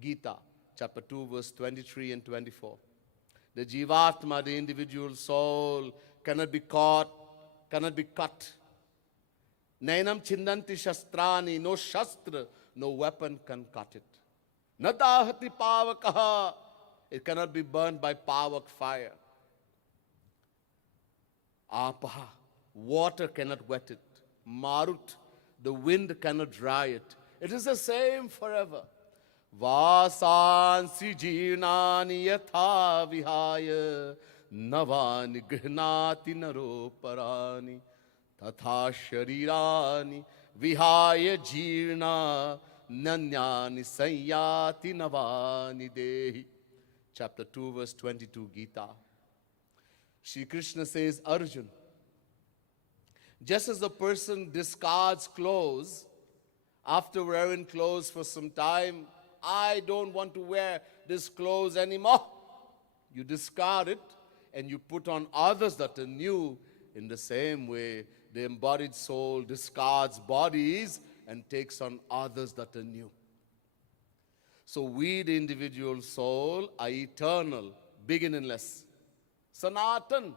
Gita, chapter 2, verse 23 and 24. The Jivatma, the individual soul, cannot be caught, cannot be cut. Nainam chindanti shastrani, no shastra, no weapon can cut it. Nadahati pavakaha, it cannot be burned by pavak fire. Apaha, water cannot wet it. Marut, the wind cannot dry it. It is the same forever. Vasansi jirnani yatha vihaya navani grihnati naro parani tatha sharirani vihaya jirna Nanyani Sanyati Navani Dehi. Chapter 2, verse 22, Gita. Shri Krishna says, Arjun, just as a person discards clothes, after wearing clothes for some time, I don't want to wear this clothes anymore. You discard it and you put on others that are new. In the same way, the embodied soul discards bodies and takes on others that are new. So we, the individual soul, are eternal, beginningless, Sanatan.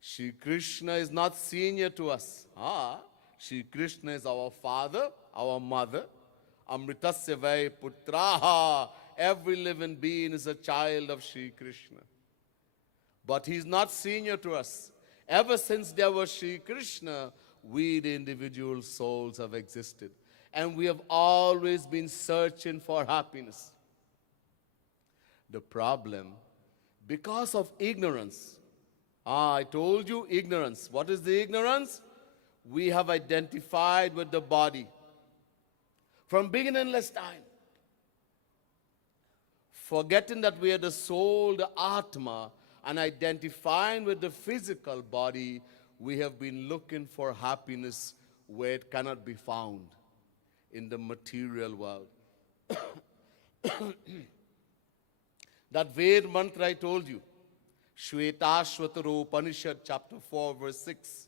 Shri Krishna is not senior to us. Shri Krishna is our father, our mother. Amritasya vai putraha. Every living being is a child of Shri Krishna. But he's not senior to us. Ever since there was Shri Krishna, we, the individual souls, have existed. And we have always been searching for happiness. The problem, because of ignorance, I told you ignorance. What is the ignorance? We have identified with the body from beginningless time, forgetting that we are the soul, the Atma, and identifying with the physical body. We have been looking for happiness where it cannot be found, in the material world. That Ved mantra I told you, Shvetashvatara Upanishad, chapter 4, verse 6.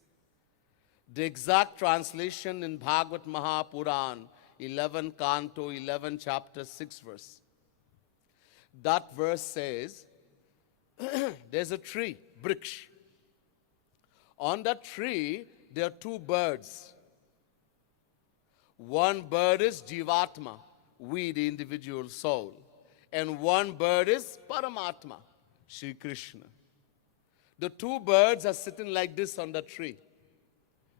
The exact translation in Bhagavad Mahapuran, 11 Canto, 11 chapter, 6 verse. That verse says, there's a tree, Briksh. On that tree, there are two birds. One bird is Jivatma, we, the individual soul. And one bird is Paramatma, Shri Krishna. The two birds are sitting like this on the tree.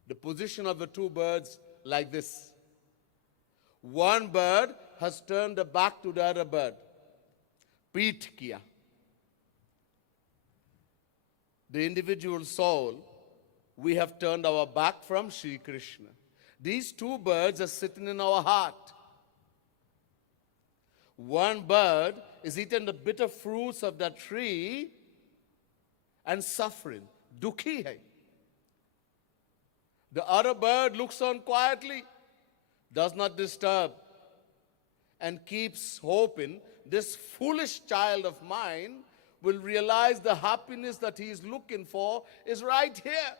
The position of the two birds like this. One bird has turned the back to the other bird. Preet kiya. The individual soul, we have turned our back from Shri Krishna. These two birds are sitting in our heart. One bird is eating the bitter fruits of that tree and suffering. Dukhi hai. The other bird looks on quietly, does not disturb, and keeps hoping this foolish child of mine will realize the happiness that he is looking for is right here.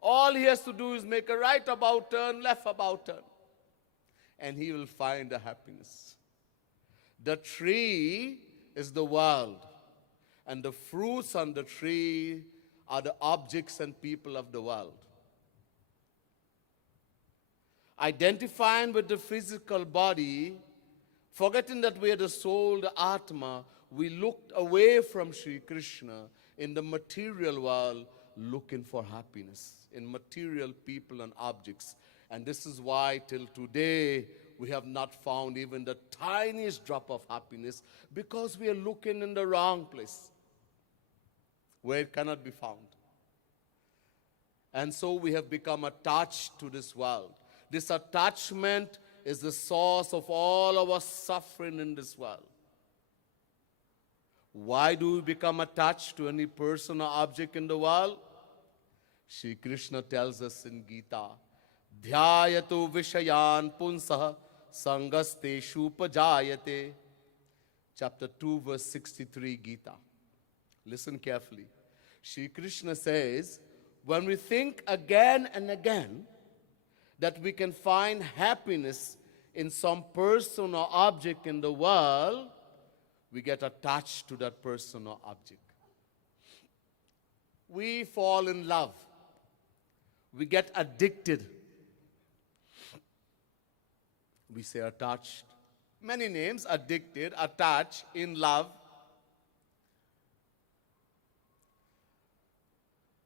All he has to do is make a right about turn, left about turn, and he will find the happiness. The tree is the world, and the fruits on the tree are the objects and people of the world. Identifying with the physical body, forgetting that we are the soul, the Atma, we looked away from Shri Krishna in the material world, looking for happiness in material people and objects. And this is why till today we have not found even the tiniest drop of happiness, because we are looking in the wrong place where it cannot be found. And so we have become attached to this world. This attachment is the source of all our suffering in this world. Why do we become attached to any person or object in the world? Shri Krishna tells us in Gita, Dhyayato Vishayan Punsaha Sangasteshu Pajayate. Chapter 2, verse 63, Gita. Listen carefully. Shri Krishna says, when we think again and again that we can find happiness in some person or object in the world, we get attached to that person or object. We fall in love. We get addicted. We say attached. Many names: addicted, attached, in love.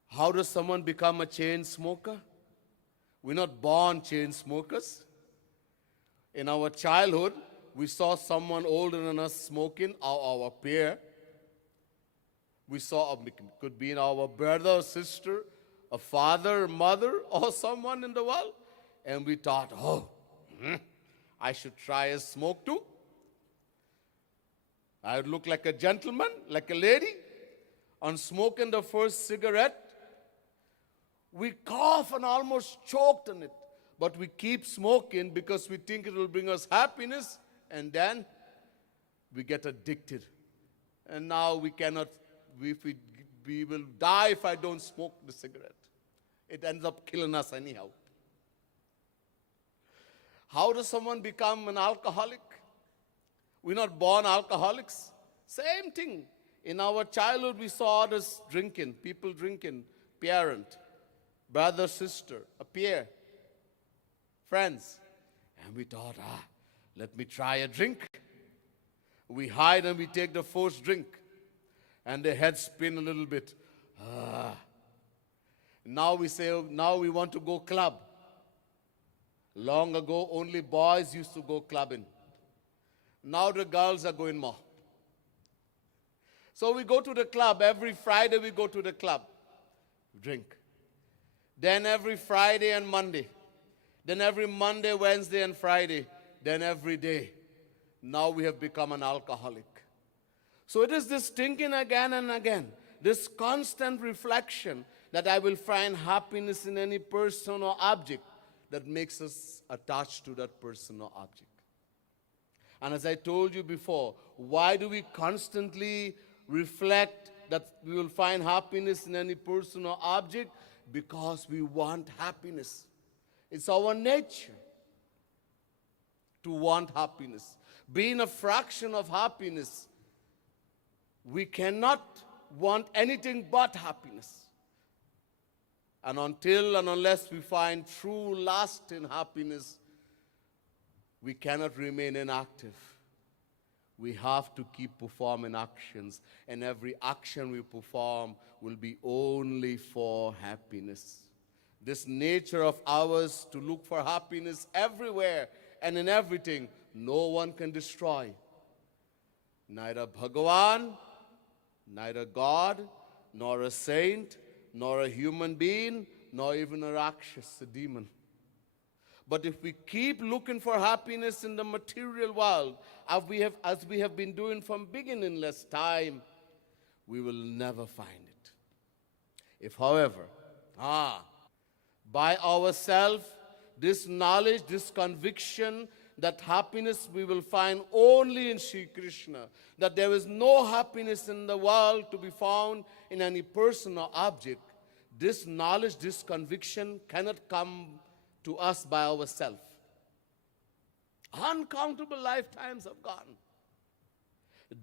How does someone become a chain smoker? We're not born chain smokers. In our childhood, we saw someone older than us smoking, our peer. We saw, it could be our brother or sister, a father, mother, or someone in the world. And we thought, I should try a smoke too. I would look like a gentleman, like a lady, on smoking the first cigarette. We cough and almost choked on it, but we keep smoking because we think it will bring us happiness, and then we get addicted. And now we cannot, we will die if I don't smoke the cigarette. It ends up killing us anyhow. How does someone become an alcoholic? We're not born alcoholics. Same thing. In our childhood, we saw others drinking, people drinking, parent, brother, sister, a peer, friends. And we thought, let me try a drink. We hide and we take the first drink. And the head spin a little bit. Now we say, now we want to go club. Long ago, only boys used to go clubbing. Now the girls are going more. So we go to the club. Every Friday we go to the club. Drink. Then every Friday and Monday. Then every Monday, Wednesday, and Friday. Then every day. Now we have become an alcoholic. So it is this thinking again and again, this constant reflection that I will find happiness in any person or object that makes us attached to that person or object. And as I told you before, why do we constantly reflect that we will find happiness in any person or object? Because we want happiness. It's our nature to want happiness. Being a fraction of happiness, we cannot want anything but happiness. And until and unless we find true, lasting happiness, we cannot remain inactive. We have to keep performing actions, and every action we perform will be only for happiness. This nature of ours to look for happiness everywhere and in everything, no one can destroy. Neither Bhagavan, neither God, nor a saint, nor a human being, nor even a Rakshas, a demon. But if we keep looking for happiness in the material world, as we have been doing from beginningless time, we will never find it. If, however, by ourselves, this knowledge, this conviction that happiness we will find only in Sri Krishna, that there is no happiness in the world to be found in any person or object, this knowledge, this conviction cannot come to us by ourselves. Uncountable lifetimes have gone.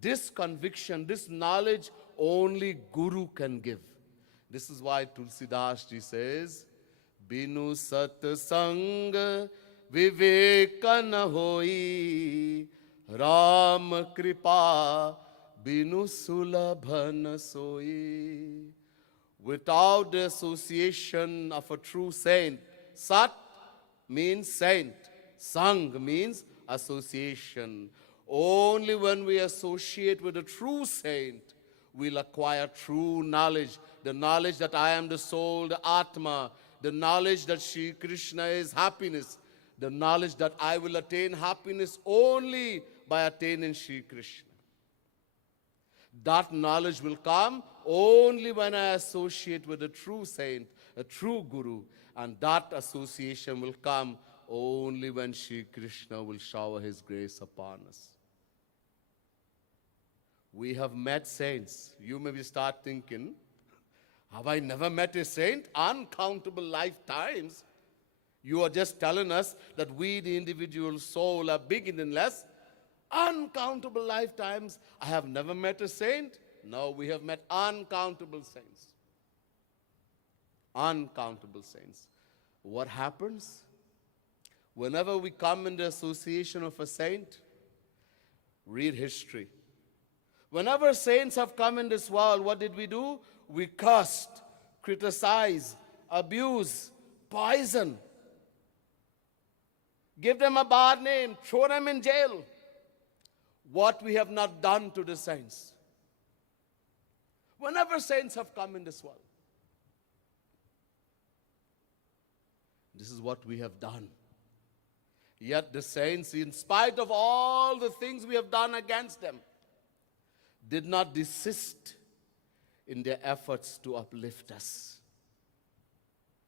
This conviction, this knowledge, only Guru can give. This is why Tulsidas ji says, Binu sat sang viveka na hoi, Ram kripa binu sulabha na soi. Without the association of a true saint, Sat means saint, Sang means association. Only when we associate with a true saint, we'll acquire true knowledge. The knowledge that I am the soul, the Atma. The knowledge that Sri Krishna is happiness. The knowledge that I will attain happiness only by attaining Sri Krishna. That knowledge will come only when I associate with a true saint, a true Guru. And that association will come only when Sri Krishna will shower his grace upon us. We have met saints. You maybe start thinking, have I never met a saint? Uncountable lifetimes. You are just telling us that we, the individual soul, are beginningless. Uncountable lifetimes. I have never met a saint. No, we have met uncountable saints. Uncountable saints. What happens? Whenever we come in the association of a saint, read history. Whenever saints have come in this world, what did we do? We cursed, criticized, abused, poison. Give them a bad name, throw them in jail. What we have not done to the saints. Whenever saints have come in this world, this is what we have done. Yet the saints, in spite of all the things we have done against them, did not desist in their efforts to uplift us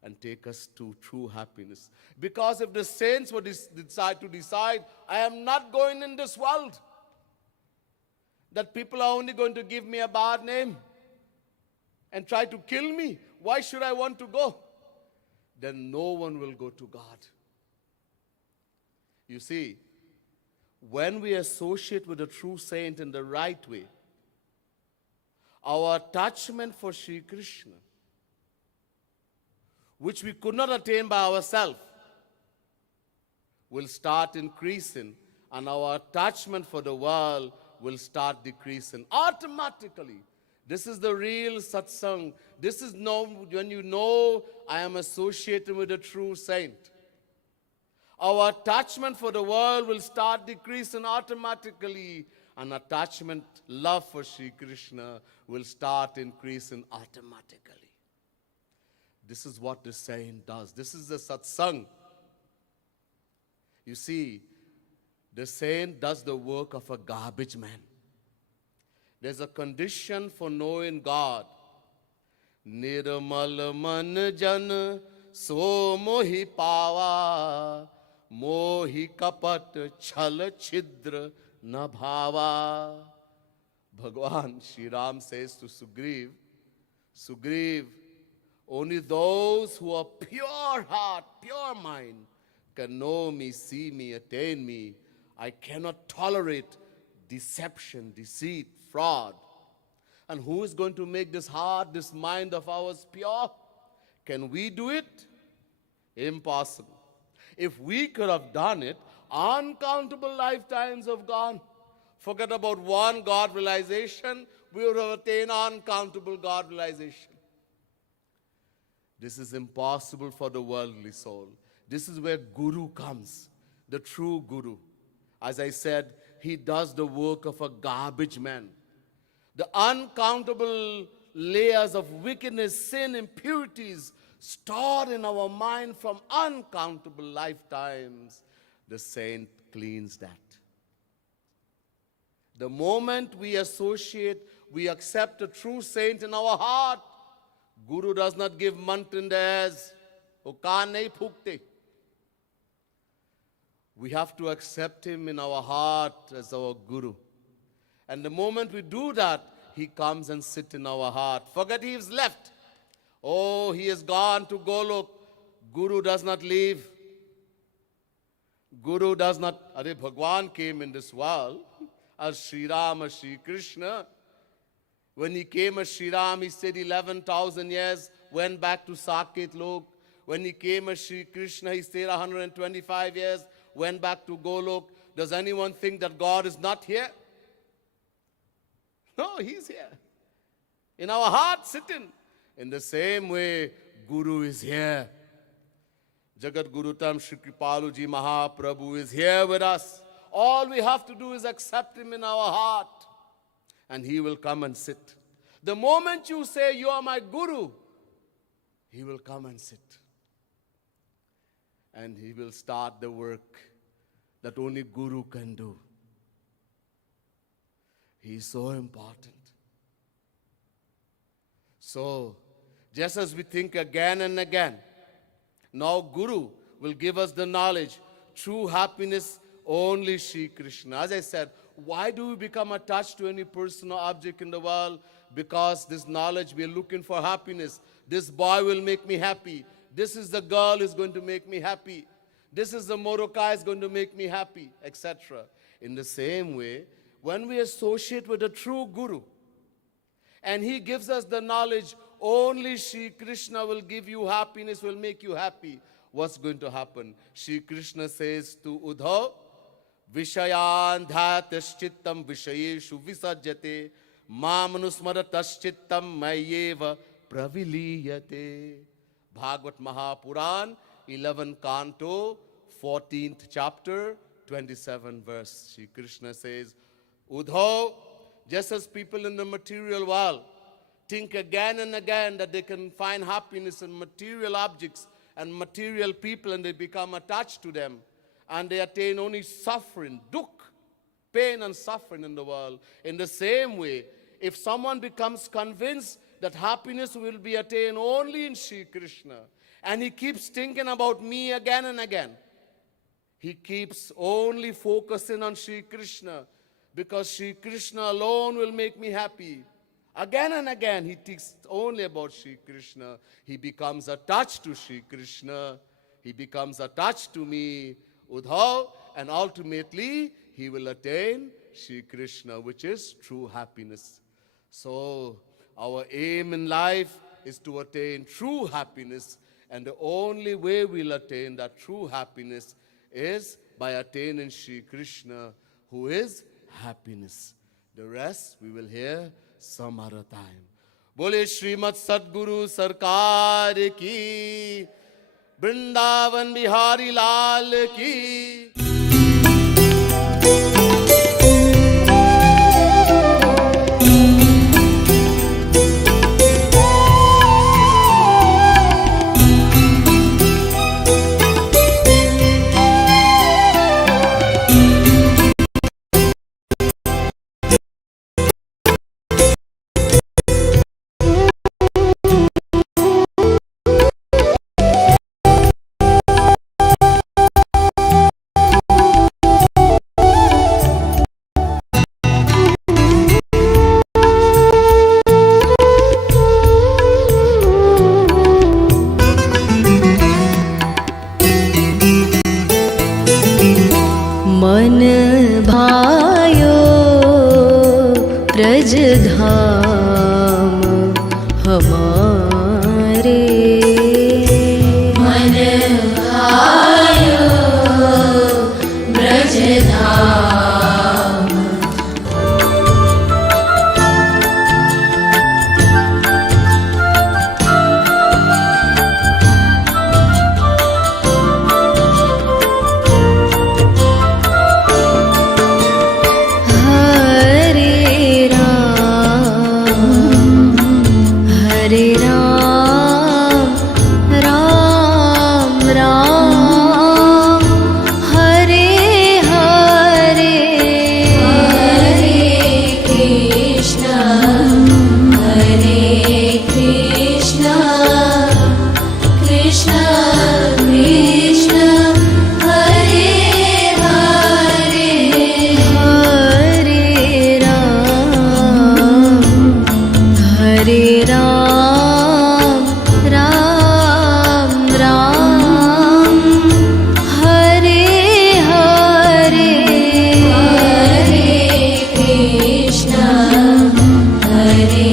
and take us to true happiness. Because if the saints would decide, I am not going in this world, that people are only going to give me a bad name and try to kill me, why should I want to go? Then no one will go to God. You see, when we associate with a true saint in the right way, our attachment for Sri Krishna, which we could not attain by ourselves, will start increasing, and our attachment for the world will start decreasing automatically. This is the real satsang. This is when you know I am associated with a true saint. Our attachment for the world will start decreasing automatically, and attachment, love for Sri Krishna will start increasing automatically. This is what the saint does. This is the satsang. You see, the saint does the work of a garbage man. There's a condition for knowing God. Nirmal man jan so mohi pawa, mohi kapat chal chidra na bhava. Bhagwan Shri Ram says to Sugriv, Sugriv, only those who are pure heart, pure mind, can know me, see me, attain me. I cannot tolerate deception, deceit, fraud. And who is going to make this heart, this mind of ours pure? Can we do it? Impossible. If we could have done it, uncountable lifetimes have gone. Forget about one God realization, we would have attained uncountable God realization. This is impossible for the worldly soul. This is where Guru comes, the true Guru. As I said, he does the work of a garbage man. The uncountable layers of wickedness, sin, impurities stored in our mind from uncountable lifetimes, the saint cleans that. The moment we associate, we accept a true saint in our heart, Guru does not give mantra in the airs. Wo kaan nahi phukte. We have to accept him in our heart as our Guru. And the moment we do that, he comes and sits in our heart. Forget he is left. Oh, he has gone to Golok. Guru does not leave. Guru does not. Are Bhagwan came in this world as Sri Ram, as Sri Krishna. When he came as Sri Ram, he stayed 11,000 years, went back to Saket Lok. When he came as Sri Krishna, he stayed 125 years, went back to Golok. Does anyone think that God is not here? No, he's here. In our heart, sitting. In the same way, Guru is here. Jagat Guru Tam Shri Kripaluji Mahaprabhu is here with us. All we have to do is accept him in our heart, and he will come and sit. The moment you say, you are my Guru, he will come and sit. And he will start the work that only Guru can do. He is so important. So, just as we think again and again, now Guru will give us the knowledge, true happiness, only Sri Krishna. As I said, why do we become attached to any person or object in the world? Because this knowledge, we are looking for happiness. This boy will make me happy. This is the girl who is going to make me happy. This is the Morokai is going to make me happy, etc. In the same way, when we associate with a true Guru, and he gives us the knowledge, only Sri Krishna will give you happiness, will make you happy. What's going to happen? Sri Krishna says to Uddhav, Vishayan dhataschittam vishayeshu visajyate mamanusmarataschittam mayeva praviliyate. Bhagavad Mahapuran, 11th canto, 14th chapter, 27th verse. Sri Krishna says, Uddhav, just as people in the material world think again and again that they can find happiness in material objects and material people and they become attached to them, and they attain only suffering, dukh, pain and suffering in the world. In the same way, if someone becomes convinced that happiness will be attained only in Shri Krishna, and he keeps thinking about me again and again, he keeps only focusing on Shri Krishna, because Shri Krishna alone will make me happy. Again and again, he thinks only about Shri Krishna. He becomes attached to Shri Krishna. He becomes attached to me, Uddhav, and ultimately he will attain Shri Krishna, which is true happiness. So our aim in life is to attain true happiness, and the only way we'll attain that true happiness is by attaining Shri Krishna, who is happiness. The rest we will hear some other time. Bole Srimad Sadguru Sarkar ki, Vrindavan Bihari Lal ki. मन भायो ब्रजधाम हमारे, मन भायो Brajdham. Hare Ram, Ram Ram, Hare Hare, Hare Krishna, Hare Krishna, Krishna Krishna, Hare Hare, Hare Ram, Hare Ram, Ram Ram, Hare Hare, Hare Krishna, Hare